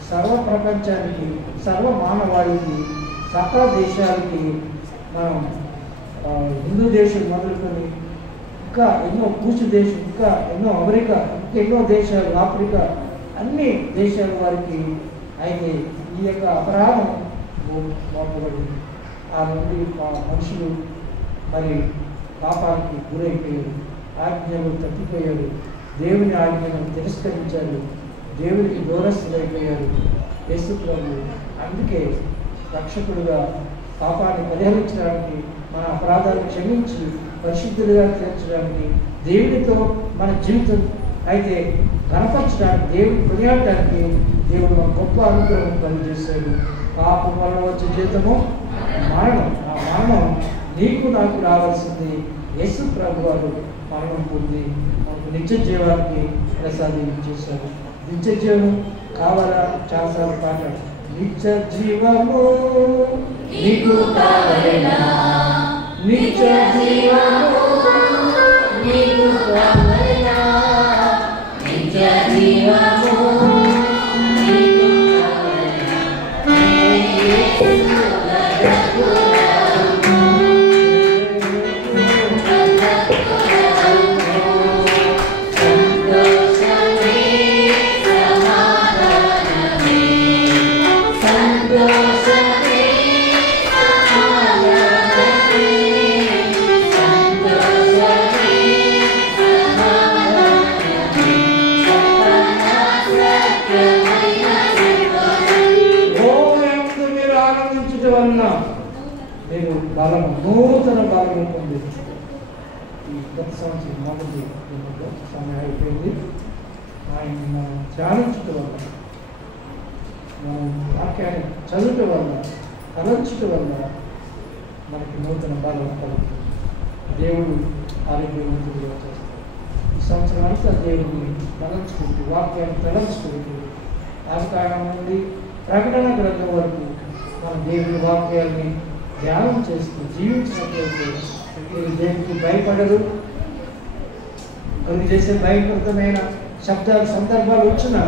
సర్వ ప్రపంచానికి, సర్వ మానవాళికి, సకల దేశాలకి, మనం హిందూ దేశం మొదలుకొని ఇంకా ఎన్నో కూచు దేశం, ఇంకా ఎన్నో అమెరికా, ఇంకా ఎన్నో దేశాలు, ఆఫ్రికా, అన్ని దేశాల వారికి అయితే ఈ యొక్క అపరాధం మోపబడింది. ఆ నుండి మనుషులు మరి పాపానికి గురైపోయారు, ఆజ్ఞలు తప్పిపోయారు, దేవుని ఆజ్ఞను తిరస్కరించారు, దేవునికి దూరస్తులైపోయారు. యేసు ప్రభువు అందుకే రక్షకుడుగా పాపాన్ని పరిహరించడానికి, మన అపరాధాలు క్షమించి పరిశుద్ధులుగా తీర్చడానికి, దేవునితో మన జీవితం అయితే కనపరచడానికి, దేవుని కొనియాడటానికి దేవుడు ఒక గొప్ప అనుగ్రహం కలిగజేశాడు. పాపం వల్ల వచ్చే జీవితము మరణం. ఆ మరణం నీకు నాకు రావాల్సింది. యేసు ప్రభు వారు మరణం పొంది మనకు నిత్య జీవానికి ప్రసాదించేశారు. నిత్య జీవం కావాలా? చాలాసార్లు పాడాడు. నిత్య జీవము నీకు కావాలా, నిత్య జీవము నీకు కావాలా, నిత్య జీవము నీకు మీరు బలం, నూతన బలం పొంది. ఈ గత సంవత్సరం మొదటి సమయం అయిపోయింది. ఆయన మనం ధ్యానించటం వల్ల, మనం వాక్యాన్ని చదువుట వల్ల, తలంచటం వల్ల మనకి నూతన బలం కలుగుతుంది. దేవుడు ఆరోగ్యవంతులుగా చేస్తాడు. ఈ సంవత్సరం అంతా దేవుడిని తలంచుకుంటూ, వాక్యాన్ని తలంచుకుంటూ, ఆదికాండం నుండి ప్రకటన గ్రంథం వరకు మన దేవుని వాక్యాన్ని ధ్యానం చేస్తూ జీవించినట్లయితే మీరు దేవునికి భయపడరు. అది చేసే భయపడతమైన శబ్దాలు సందర్భాలు వచ్చినా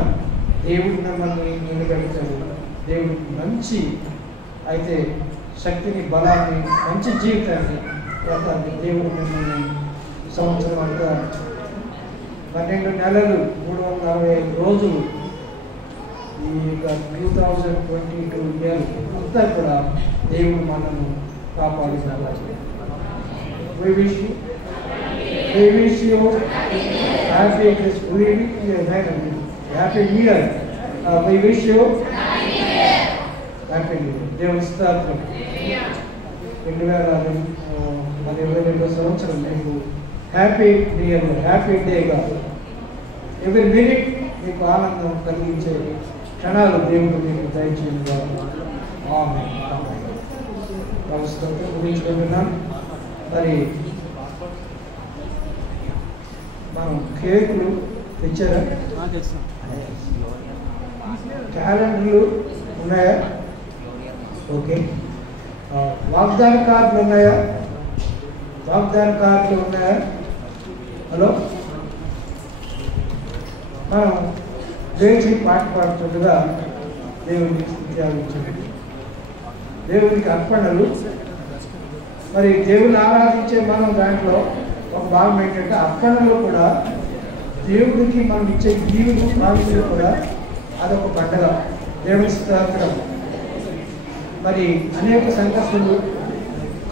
దేవుడు మిమ్మల్ని నిలబెడతాడు. దేవుడికి మంచి అయితే శక్తిని, బలాన్ని, మంచి జీవితాన్ని ఇవ్వాలి. దేవుడు మిమ్మల్ని సంవత్సరం అంతా 12 నెలలు 365 రోజులు ఈ 2022 ఇయర్ అంతా కూడా దేవుడు మనను కాపాడుతున్నారు. We wish you happy new year. We wish you happy new year. దేవుని స్తోత్రం. 2022 సంవత్సరం మీకు హ్యాపీ న్యూ ఇయర్, హ్యాపీ డేగా ఎవ్రీ మినిట్ మీకు ఆనందం కలిగించే క్షణాలు దేవుడు మీకు దయచేయండి. ఆమేన్. ఊహించుకుంటున్నాం. మరి మనం కేకులు తెచ్చారా? క్యాలెండర్లు ఉన్నాయా? ఓకే. వాగ్దాన కార్డులు ఉన్నాయా? వాగ్దాన కార్డులు ఉన్నాయా? హలో, మనం లేచి పాట పాడుతుండగా దేవునికి త్యాగించండి. దేవునికి అర్పణలు. మరి దేవుని ఆరాధించే మనం దాంట్లో ఒక భాగం ఏంటంటే అర్పణలో కూడా దేవుడికి మనం ఇచ్చే దీవులు ప్రాముఖ్యత కూడా అదొక పండగ. దేవుని స్తోత్రం. మరి అనేక సంఘస్థులు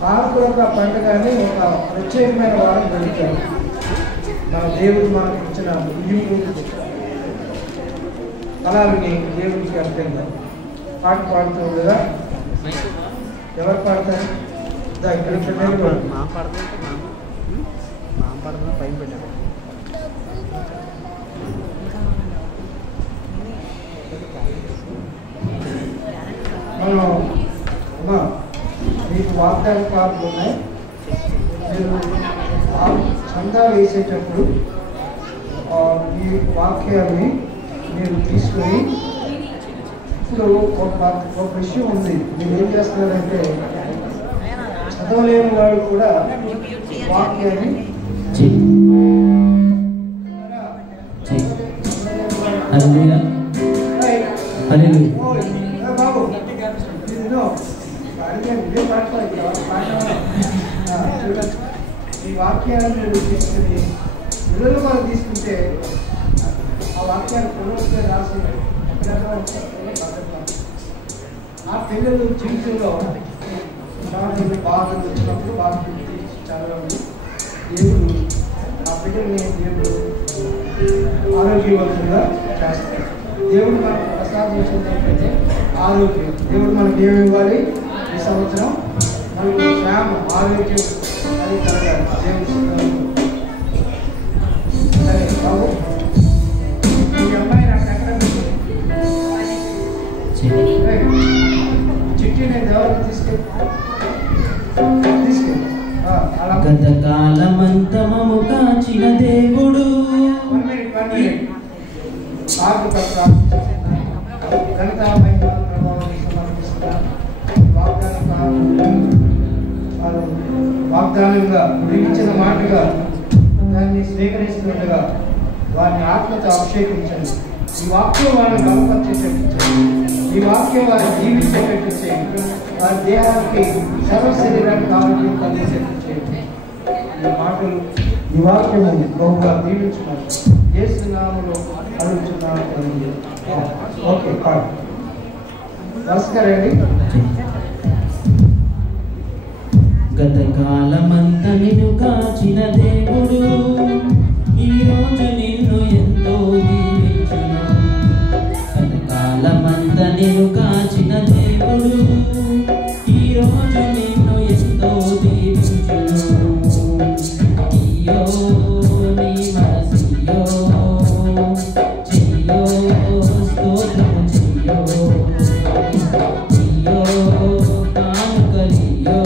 కానుకల పండుగ అని ఒక ప్రత్యేకమైన వారం జరుగుతారు. మన దేవుడు మనకు ఇచ్చిన దీవులు ఫలాలని దేవుడికి అర్థంగా పాట పాడుతూ ఉండగా ఎవరు పాడతారు? ఇక్కడ పైన పెట్టారు. మనం మీకు వాగ్దాన కార్డులు ఉన్నాయి. మీరు చందా వేసేటప్పుడు ఈ వాక్యాన్ని మీరు తీసుకొని, ఇప్పుడు ఒక విషయం ఉంది. మీరు ఏం చేస్తున్నారంటే చదవలేని వాడు కూడా వాక్యాన్ని బాబు ఈ వాక్యాలను మీరు తీసుకుని పిల్లలు మనం తీసుకుంటే ఆ వాక్యాలు పిల్లలకి రాసి ఆ పిల్లలు జీవితంలో బాధలు వచ్చినప్పుడు బాధ చదవండి. దేవుడు ఆ పిల్లల్ని దేవుడు ఆరోగ్యవంతులుగా చేస్తారు. దేవుడు మనకు ప్రసాదించిందంటే ఆరోగ్యం. దేవుడు మనకి ఏమి ఇవ్వాలి? ఈ సంవత్సరం మనకు క్షేమ, ఆరోగ్యం అది కలగాలి. దేవుడు సరే బాబు, ఈ అమ్మాయి నాకు ఎక్కడ చిట్టి నేను ఎవరికి తీసుకెళ్ళి గతకాలమంతమము కాచి ప్రార్థిస్తున్నాను. ఘనత మహిమ ప్రభావాన్ని సమర్పిస్తున్నాను. వాగ్దానంగా ఇచ్చిన మాటగా దాన్ని స్వీకరిస్తుండగా వారిని ఆత్మతో అభిషేకించండి. ఈ వాక్యం వారిని బలపరిచేటట్టు చేయండి. ఈ వాక్యం వారిని జీవించేటట్టు చేయండి. వారి దేహానికి సర్వ శరీరానికి ఆరోగ్యం కలిగేటట్టు చేయండి. ఈ మాటలు ఈ వాక్యము బహుగా దీవించుకున్నారు. యేసు నామములో అడుగుతున్నాను. ఓకే పాడు నమస్కారండి. గతకాలమంతా నిన్ను కాచిన దేవుడు ఈ రోజు నిన్ను ఎంతో దీవించును. గతకాలమంతా నిన్ను కాచిన దేవుడు ఈ రోజు నిన్ను ఎంతో దీవించును. అయ్యో నీ మనసియో చెయ్యో స్తోత్రం చెయ్యో చెయ్యో కానుకలియో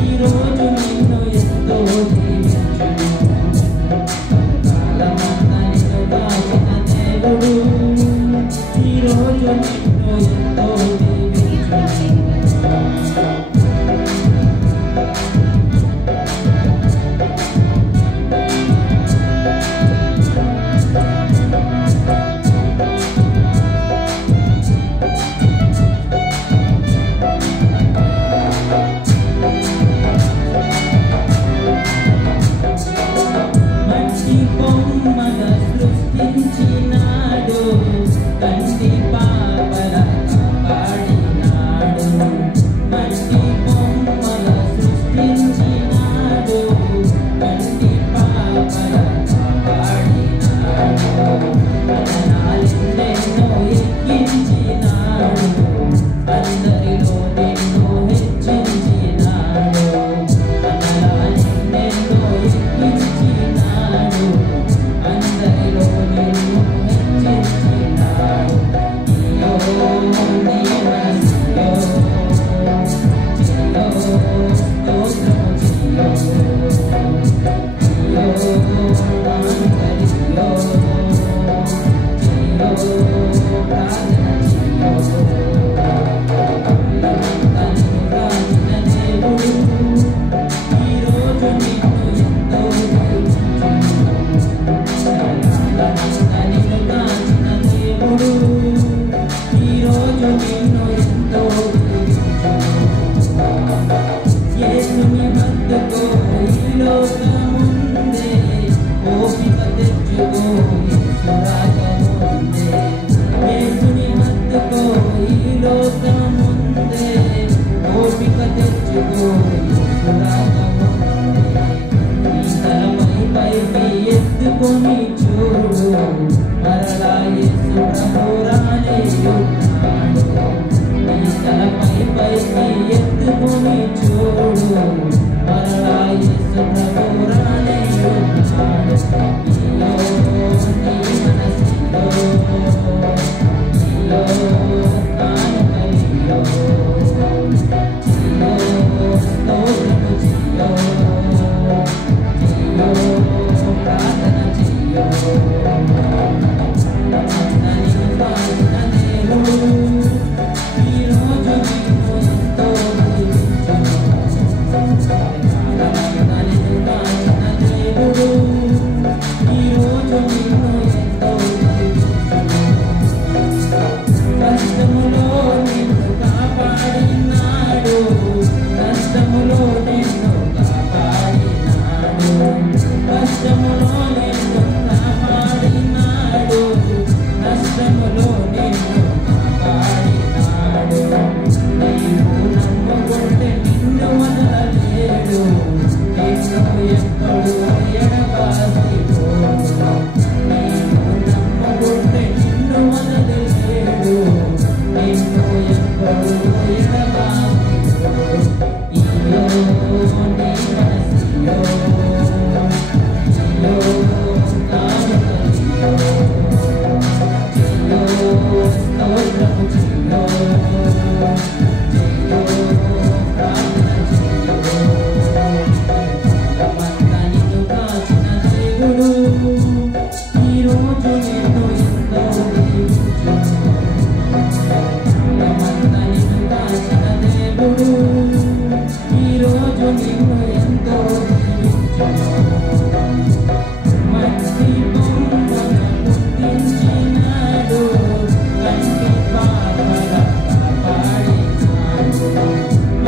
ఈ రోజు నిన్ను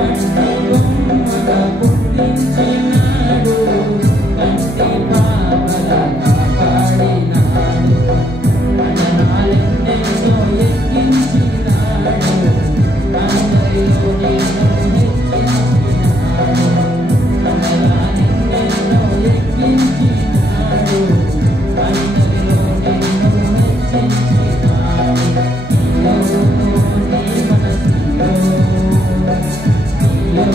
మట్టి బొమ్మగా పుట్టించినాడు, కంటి పాపలా కాపాడినాడు, అంజనాలెన్నెన్నో ఎక్కించినాడు, అందరిలో నేను హెచ్చించినాడు, అంజనాలెన్నెన్నో ఎక్కించినాడు, అందరిలో నేను హెచ్చించినాడు. నీ మనసిలో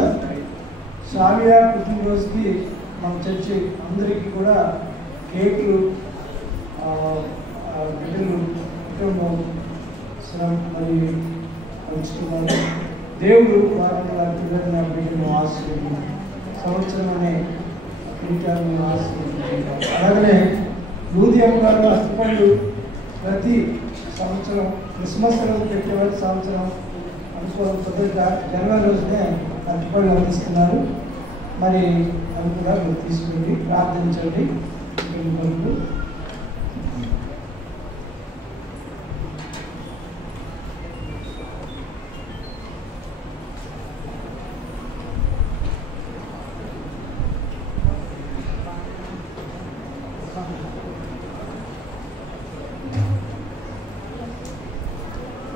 సార్. సావియా పుట్టినరోజుకి మన చర్చి అందరికీ కూడా కేకులు బిడ్డలు కుటుంబం మరి పంచుకున్నారు. దేవుడు వారిని వారి పిల్లల బిడ్డను ఆశీర్వదించారు. సంవత్సరం అనే కిరీటాన్ని ఆశీర్వదించారు. అలాగనే లూదియం గారు అస్తిపండు ప్రతి సంవత్సరం క్రిస్మస్ రోజు పెట్టేవారు. సంవత్సరం అనుకోకుండా జనవరి రోజునే అరటిపళ్ళు అందిస్తున్నారు. మరి అది కూడా మీరు తీసుకుని ప్రార్థించండి.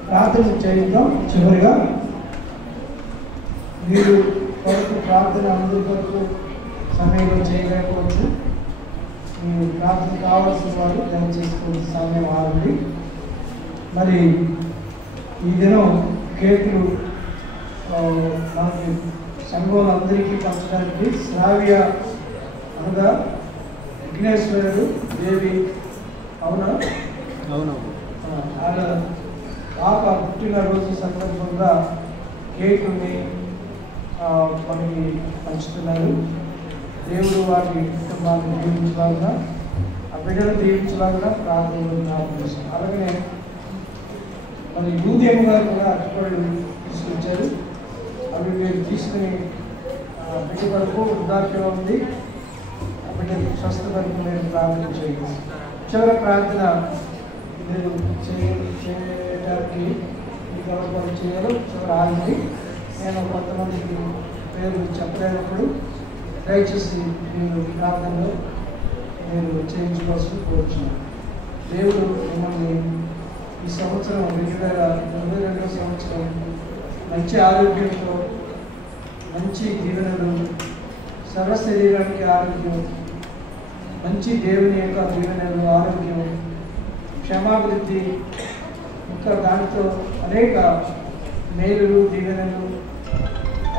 ప్రార్థన చేద్దాం. చివరిగా మీరు కొరకు ప్రార్థన అందరి కొరకు సమయంలో చేయలేకపోవచ్చు. మీరు ప్రార్థన కావాల్సిన వారు దయచేసుకునే సమయం ఆగండి. మరి ఈ దినం కేకులు మనకి సంఘంలో అందరికీ పంచడానికి శ్రావ్య అనగా విఘ్నేశ్వరుడు దేవి అవునా ఆయన పాప పుట్టినరోజు సందర్భంగా కేకుని మనకి పంచుతున్నారు. దేవుడు వారి కుటుంబాన్ని దీవించలాగా ఆ బిడ్డలు దీవించలాగా ప్రార్థిస్తున్నాం. అలాగనే మరి యూదేమ గారు కూడా అటుపళ్ళు తీసుకొచ్చారు. అవి మీరు తీసుకుని బిడ్డ వరకు వృద్ధాప్యం ఉంది. ఆ బిడ్డకి స్వస్థ వరకు మీరు ప్రార్థన చేయండి. చివరి ప్రార్థన మీరు చేయడానికి మీకు ఎవరు చేయరు. చివరి ఆగింది. నేను కొంతమందికి పేరు చెప్పలేనప్పుడు దయచేసి మీరు ప్రార్థనలో మీరు చేయించుకోవాల్సి కోరుచున్నాను. దేవుడు మిమ్మల్ని ఈ సంవత్సరం 2022 సంవత్సరం మంచి ఆరోగ్యంతో, మంచి దీవెనలు, సర్వ శరీరానికి ఆరోగ్యం, మంచి దేవుని యొక్క దీవెనలు, ఆరోగ్యం, క్షమాభివృద్ధి, ఇంకా దానితో అనేక మేలులు, దీవెనలు,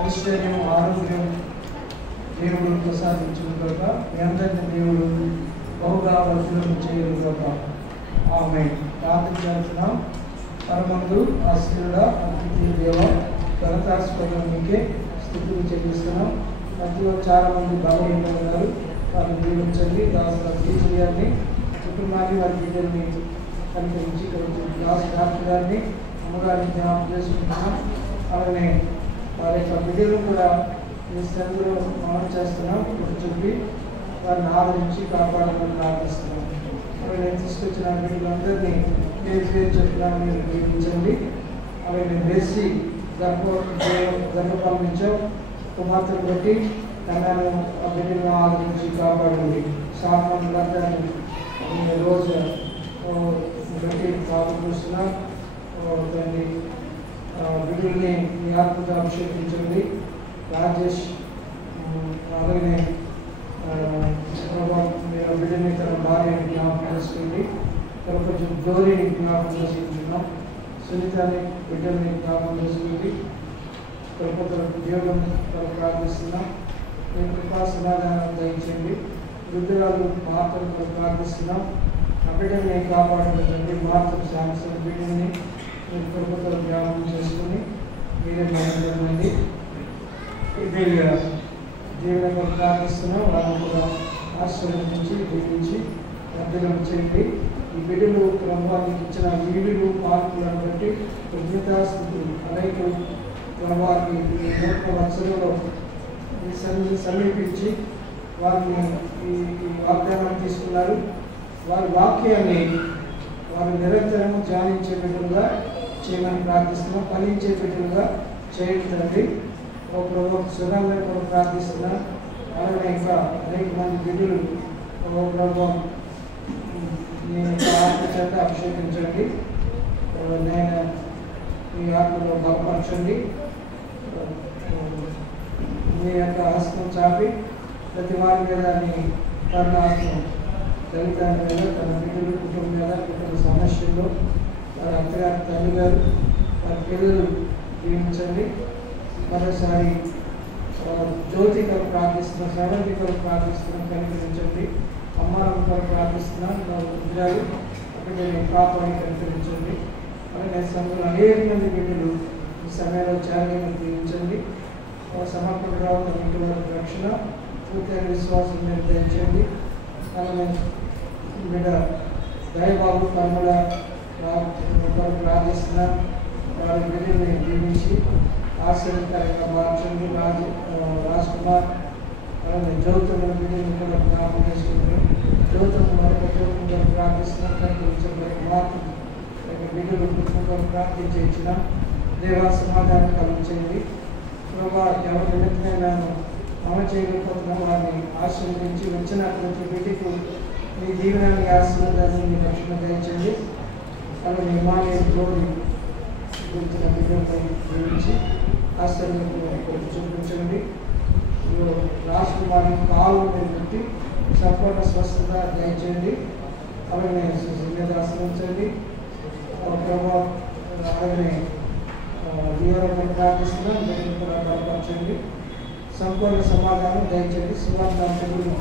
ఐశ్వర్యం, ఆరోగ్యం దేవుడు ప్రసాదించును కనుక మీ అందరినీ దేవుడు బహుగా వర్ధనం చేయను కనుక ఆమేన్. ప్రార్థన చేస్తున్నాం. పరమందు ఆశీర్వాద అద్వితీయ దేవ ఘనతాస్పదం మీకే స్థితిని చెల్లిస్తున్నాం. మధ్యలో చాలా మంది బలహీనంగా ఉన్నారు. వారిని దీవించండి. దాసు గారిని కుటుంబాన్ని వారి బిడ్డల్ని కనిపించి దాసు డాక్టర్ గారిని అమ్మగారిని జ్ఞాపకం చేసుకుంటున్నాం. అలానే వారి యొక్క బిడ్డలు కూడా మీ స్థితిలో అమలు చేస్తున్నాం. చెప్పి వారిని ఆదరించి కాపాడాలని ప్రార్థిస్తున్నాం. నేను తీసుకొచ్చిన బిడ్డలందరినీ పేరు పేరు చెప్పినా మీరు దీవించండి. అలాగే వేసి గర్భపాలించాం. కుమార్తెను బట్టి తనను ఆ బిడ్డలను ఆదరించి కాపాడండి. సామాన్లు గర్భాన్ని రోజు బట్టి ప్రార్థిస్తున్నాం. తండ్రి బిడ్డల్ని మీ ఆత్మతో అభిషేకించండి. రాజేష్ అలాగే బిడ్డని తన భార్యని జ్ఞాపకం చేసుకోండి. కొంచెం గౌరీని జ్ఞాపకం చేసుకుంటున్నాం. సునీతని బిడ్డల్ని జ్ఞాపకం చేసుకోండి. తన ఉద్యోగం ప్రార్థిస్తున్నాం. మీ కృపా సమాధానం దయచేయండి. వృద్ధురాలు మార్తను ప్రార్థిస్తున్నాం. ఆ బిడ్డల్ని కాపాడండి. మార్తను శాంతి బిడ్డల్ని మీరు కృపతో జ్ఞాపకం చేసుకుని మీరే మాట్లాడండి. దేవుని ప్రార్థిస్తున్నాం. వారిని కూడా ఆశీర్వదించి దీవించి అభ్యర్థన చేయండి. ఈ బిడ్డలు ప్రభువానికి ఇచ్చిన వీడులు మార్పులను బట్టి కృతజ్ఞతాస్తుతులు అనేక ప్రభువానికి ఈ వత్సరంలో సమీపించి వారిని ఈ వాగ్దానాన్ని తీసుకున్నారు. వారి వాక్యాన్ని వారు నిరంతరము ధ్యానించే బిడ్డలుగా చేయమని ప్రార్థిస్తున్నాం. ఫలించే బిడ్డలుగా చేయండి. ఓ ప్రభు సుగంధం కూడా ప్రార్థిస్తున్నా. అలాగే ఇంకా అనేక మంది బిడ్డలు ఓ ప్రభు మీ యొక్క ఆత్మ చేత అభిషేకించండి. నేను మీ ఆత్మలో బలపరచండి. మీ యొక్క హస్తం చాపి ప్రతి వారి మీద మీ కరుణాత్మ తల్లిదండ్రుల మీద, తన బిడ్డలు కుటుంబం మీద, కుటుంబ సమస్యల్లో వారి అత్తగారి తల్లి గారు వారి పిల్లలు జీవించండి. మరోసారి జ్యోతి కొరకు ప్రార్థిస్తున్నాం, శ్రవంతి కొరకు ప్రార్థిస్తున్నాం, కనికరించండి. అమ్మారం కొరకు ప్రార్థిస్తున్నాం, విద్యాలు అక్కడ పాపాన్ని కనికరించండి. అలాగే సంఘంలో అనేక మంది బిడ్డలు ఈ సమయంలో త్యాగం దీవించండి. సమర్పణరావు ఇంటి వరకు రక్షణ పూర్తయిన విశ్వాసం నిర్ణయించండి. అలాగే బిడ్డ దయబాబు కర్మల కొరకు ప్రార్థిస్తున్నాం, వారి బిడ్డల్ని దీవించి ఆశ్చర్యకరంగా మార్చండి. రాజ్ కుమార్ అలాగే జ్యోతుల బిడ్డలు కూడా జ్ఞాపకం చేసుకుంటారు. జ్యోతులు మరొక జ్యోతులు ప్రార్థిస్తున్నాం, కనిపించండి. మార్పు బిడ్డలు కుటుంబం ప్రార్థించి ఇచ్చిన దేవా సమాధానం కలిగించండి. ప్రభా ఎవరి నిమిత్తమైనా అమలు చేయకపోతున్నా వారిని ఆశీర్వదించి వచ్చిన ప్రతి బిడ్డకు మీ దీవెనాన్ని ఆశీర్వాదాన్ని మీ రక్షణ దయచండి. అలాగే హిమాలయంలోని గురించిన బిడ్డలపై జీవించి ఆశ్చర్యం చూపించండి. రాష్ట్ర వారిని కాలు పెట్టి సంపూర్ణ స్వస్థత దయచేయండి. అలాగే మీద ఆశ్రయించండి. ప్రభావ అలాగే దీవెనపై ప్రార్థిస్తున్నాం, కూడా బలపరచండి. సంపూర్ణ సమాధానం దయచేయండి. సువార్త దేవుడి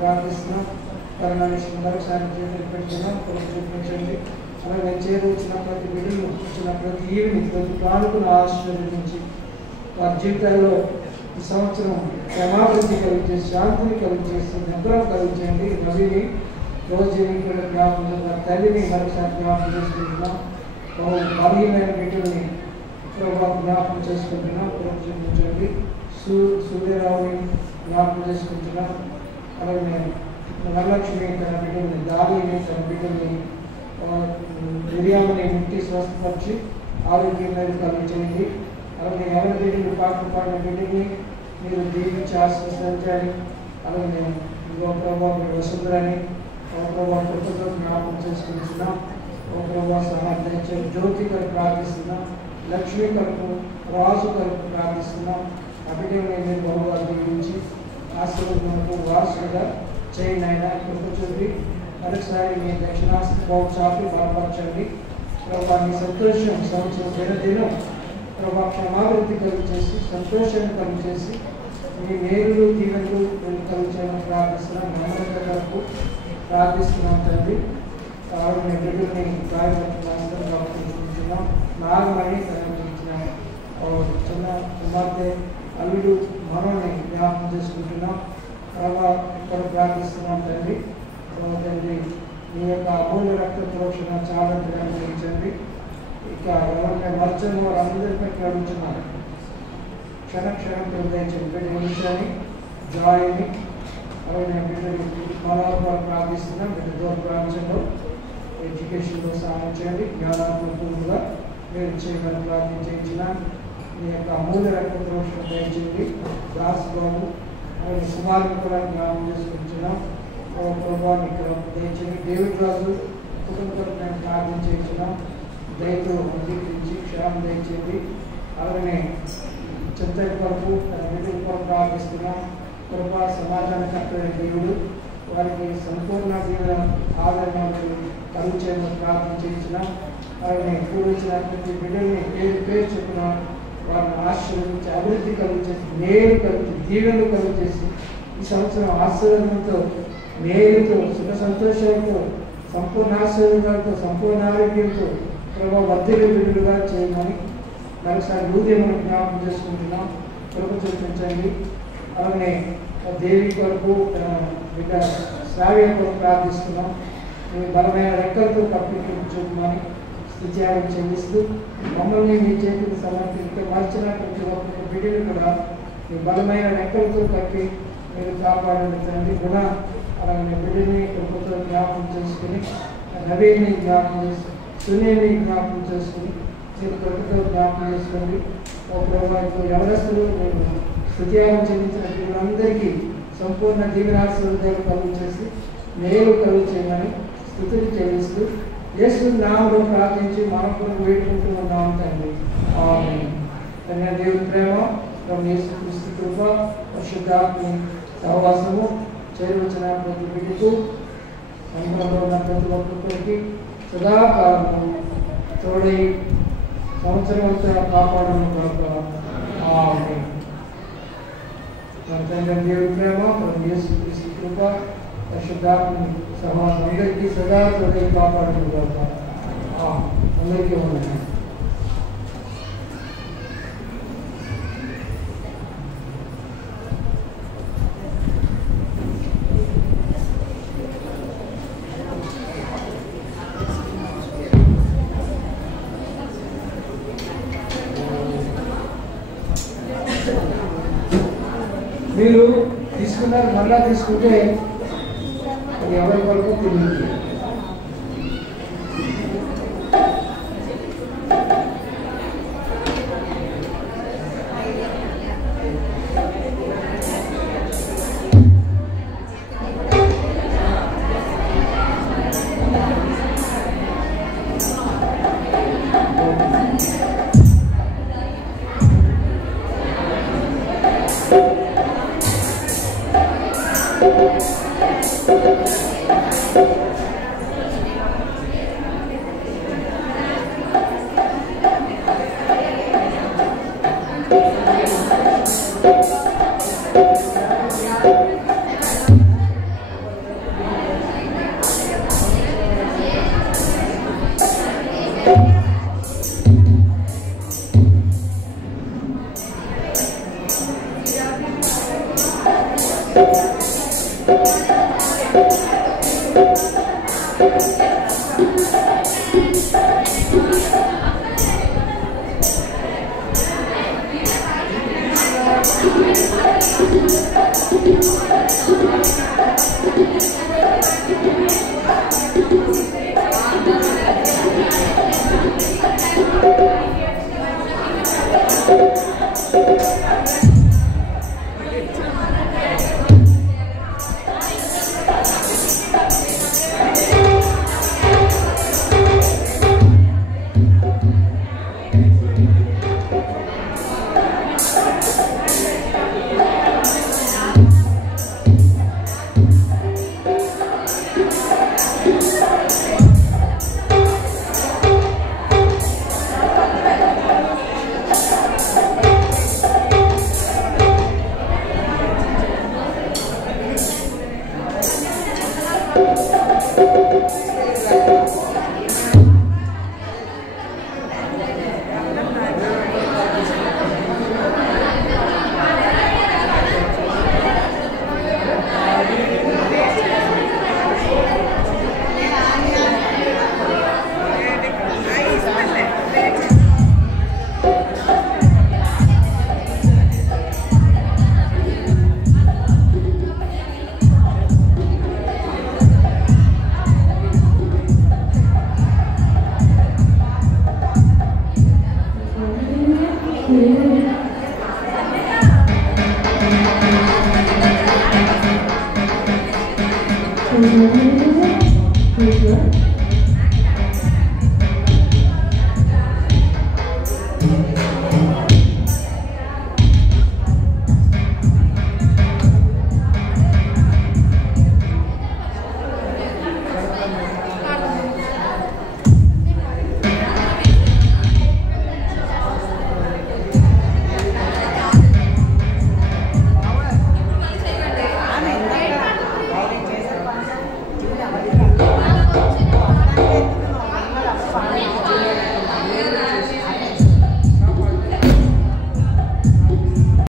ప్రార్థిస్తున్నాం. కరుణానిష్ఠం మరొకసారి చేతులు పెట్టుకున్నాం, కొరకు చూపించండి. అలాగే చేరువచ్చిన ప్రతి బిడ్డలు వచ్చిన ప్రతి ఈవిని ప్రతి ప్రాణులను ఆశీర్వదించి వారి జీవితాల్లో ఈ సంవత్సరం క్షమాభివృద్ధి కలిగించేసి శాంతిని కలిగించేసి నిద్రను కలిగించండి. రవిని రోజుని కూడా జ్ఞాపకం తల్లిని మరొకసారి జ్ఞాపకం చేసుకుంటున్నాం. బలహీనమైన బిడ్డల్ని జ్ఞాపకం చేసుకుంటున్నాం, కొరకు చూపించండి. సూర్యరావుని జ్ఞాపకం చేసుకుంటున్నాం. అలాగే వరలక్ష్మి తన బిడ్డల్ని, దాలిని తన బిడ్డల్ని, మిరియాలని ముట్టి స్వస్థపరిచి ఆరోగ్యం కలిగించండి. అలాగే ఎవరి బిడ్డలు పాటలు పాడిన బిడ్డల్ని మీరు దీవించి ఆశ్రయించాలి. అలాగే ప్రభావం వసుంధరని ప్రభావం కృపతో జ్ఞాపకం చేసుకుంటున్నాం. ప్రభావ సహాయం జ్యోతి కొరకు ప్రార్థిస్తున్నాం. లక్ష్మీ కొరకు, రాజు కొరకు ప్రార్థిస్తున్నాం. ఆ బిడ్డల్ని మీరు బహుగా దీవించి ఆశీర్వదనకు వారసుగా చేయండి. ఆయన కృప చూపి మరొకసారి మీ దక్షిణాస్తి బాగు చాపి బలపరచండి. ప్రభావ మీ సంతోషం సంవత్సరం దినదినం ప్రభావ క్షమాభివృద్ధి కలిగేసి సంతోషాన్ని కలిగేసి మీ మేలు దీవెనలు కలిగించాలని ప్రార్థిస్తున్నాం. నమ్మకం కొరకు ప్రార్థిస్తున్నాం తండ్రి. ఆవిడ బిడ్డల్ని గాయపడుతున్నాం. నాగమని ఇచ్చిన చిన్న కుమార్తె అల్లుడు మనల్ని జ్ఞాపకం చేసుకుంటున్నాం. ప్రభావ ఇక్కడ ప్రార్థిస్తున్నాం తండ్రి. తండ్రి మీ యొక్క అమూల్య రక్త ప్రోక్షణ చాలా గ్రహించండి. ఇక ఎవరిని మర్చని వారందరిపై ప్రవహించున్నారు. క్షణక్షణం ప్రవేశించండి. నిమిషాన్ని జాయిని అలాగే బిడ్డలు మనోహర ప్రార్థిస్తున్నాం. బిడ్డ దూర ప్రాంతంలో ఎడ్యుకేషన్లో సహాయం చేయండి. జ్ఞానాత్మకంగా మీరు చేయమని ప్రార్థించిన మీ యొక్క అమూల్య రక్త ప్రోక్షణ దయచేయండి. దాస్ బాబు అలాగే సుమారుని కూడా జ్ఞాపకం చేసుకుంటున్నాం. ప్రభావాన్ని ఇక్కడ దయచేయండి. డేవిడ్ రాజు కుటుంబంతో మేము ప్రార్థించున్నాం. దయతో అంగీకరించి క్షేమం దయచేయండి. అలాగనే చింతటి కొరకు వీటి కొరకు ప్రార్థిస్తున్నాం. కృపా సమాజానికి కర్తైన దేవుడు వారికి సంపూర్ణ జీవన ఆదరణ కలిగించేందుకు ప్రార్థించున్నాం. అలాగే కూడించిన ప్రతి బిడ్డల్ని పేరు చెప్పిన వారిని ఆశీర్వదించి అభివృద్ధి కలిగించేసి మేలు కలిగి దీవెనలు కలిగేసి ఈ సంవత్సరం ఆశీర్వాదంతో మేలుతో సుఖ సంతోషాలతో సంపూర్ణ ఆశీర్వాదాలతో సంపూర్ణ ఆరోగ్యంతో ప్రభావ వర్ధిల్లు బిడ్డలుగా చేయమని మరొకసారి మనం జ్ఞాపకం చేసుకుంటున్నాం. కృప చూపించండి. అలాగే దేవి కొరకు బిడ్డ శ్రావ్య కొరకు ప్రార్థిస్తున్నాం. మీ బలమైన రెక్కలతో కప్పించుకోమని స్థిత్యాగం చెల్లిస్తూ మమ్మల్ని మీ చేతికి సమర్పించే మార్చిన ప్రతి ఒక్క బిడ్డలు కూడా మీ బలమైన రెక్కలతో కప్పి మీరు కాపాడండి. గుణ అలాగే బిడ్డని కృపతో జ్ఞాపకం చేసుకుని నవీని జ్ఞాపకం చేసి సునీని జ్ఞాపకం చేసుకుని మీరు కృపతో జ్ఞాపకం చేసుకోండి. ఒక ప్రభావం ఎవరస్తులు మీరు స్థుతియాగం చెల్లించిన వీళ్ళందరికీ సంపూర్ణ దీవెనాశీర్వాదాలు కలుగు చేసి మేలు కలుగు చేయమని స్థుతులు చెల్లిస్తూ యేసు నామములో ప్రార్థించి మనకు వేడుకుంటూ ఉన్నాం తండ్రి. ఆమేన్. దేవుని ప్రేమ, ప్రభు యేసుక్రీస్తు కృప, పరిశుద్ధాత్మ సహవాసము చేరువచ్చిన ప్రతి బిడ్డకు సంఘంలో ఉన్న ప్రతి ఒక్కరికి సదాకాలము తోడై సంవత్సరం అంతా కాపాడను కాక మన తండ్రి దేవుడి ప్రేమ, మన యేసు క్రీస్తు కృప, పరిశుద్ధాత్మ సమాజం అందరికీ సదా తోడే కాపాడుకుంటాం. అందరికీ ఉన్నాయి. మీరు తీసుకున్నారు, మళ్ళా తీసుకుంటే అది ఎవరి వరకు తెలియదు. Thank you.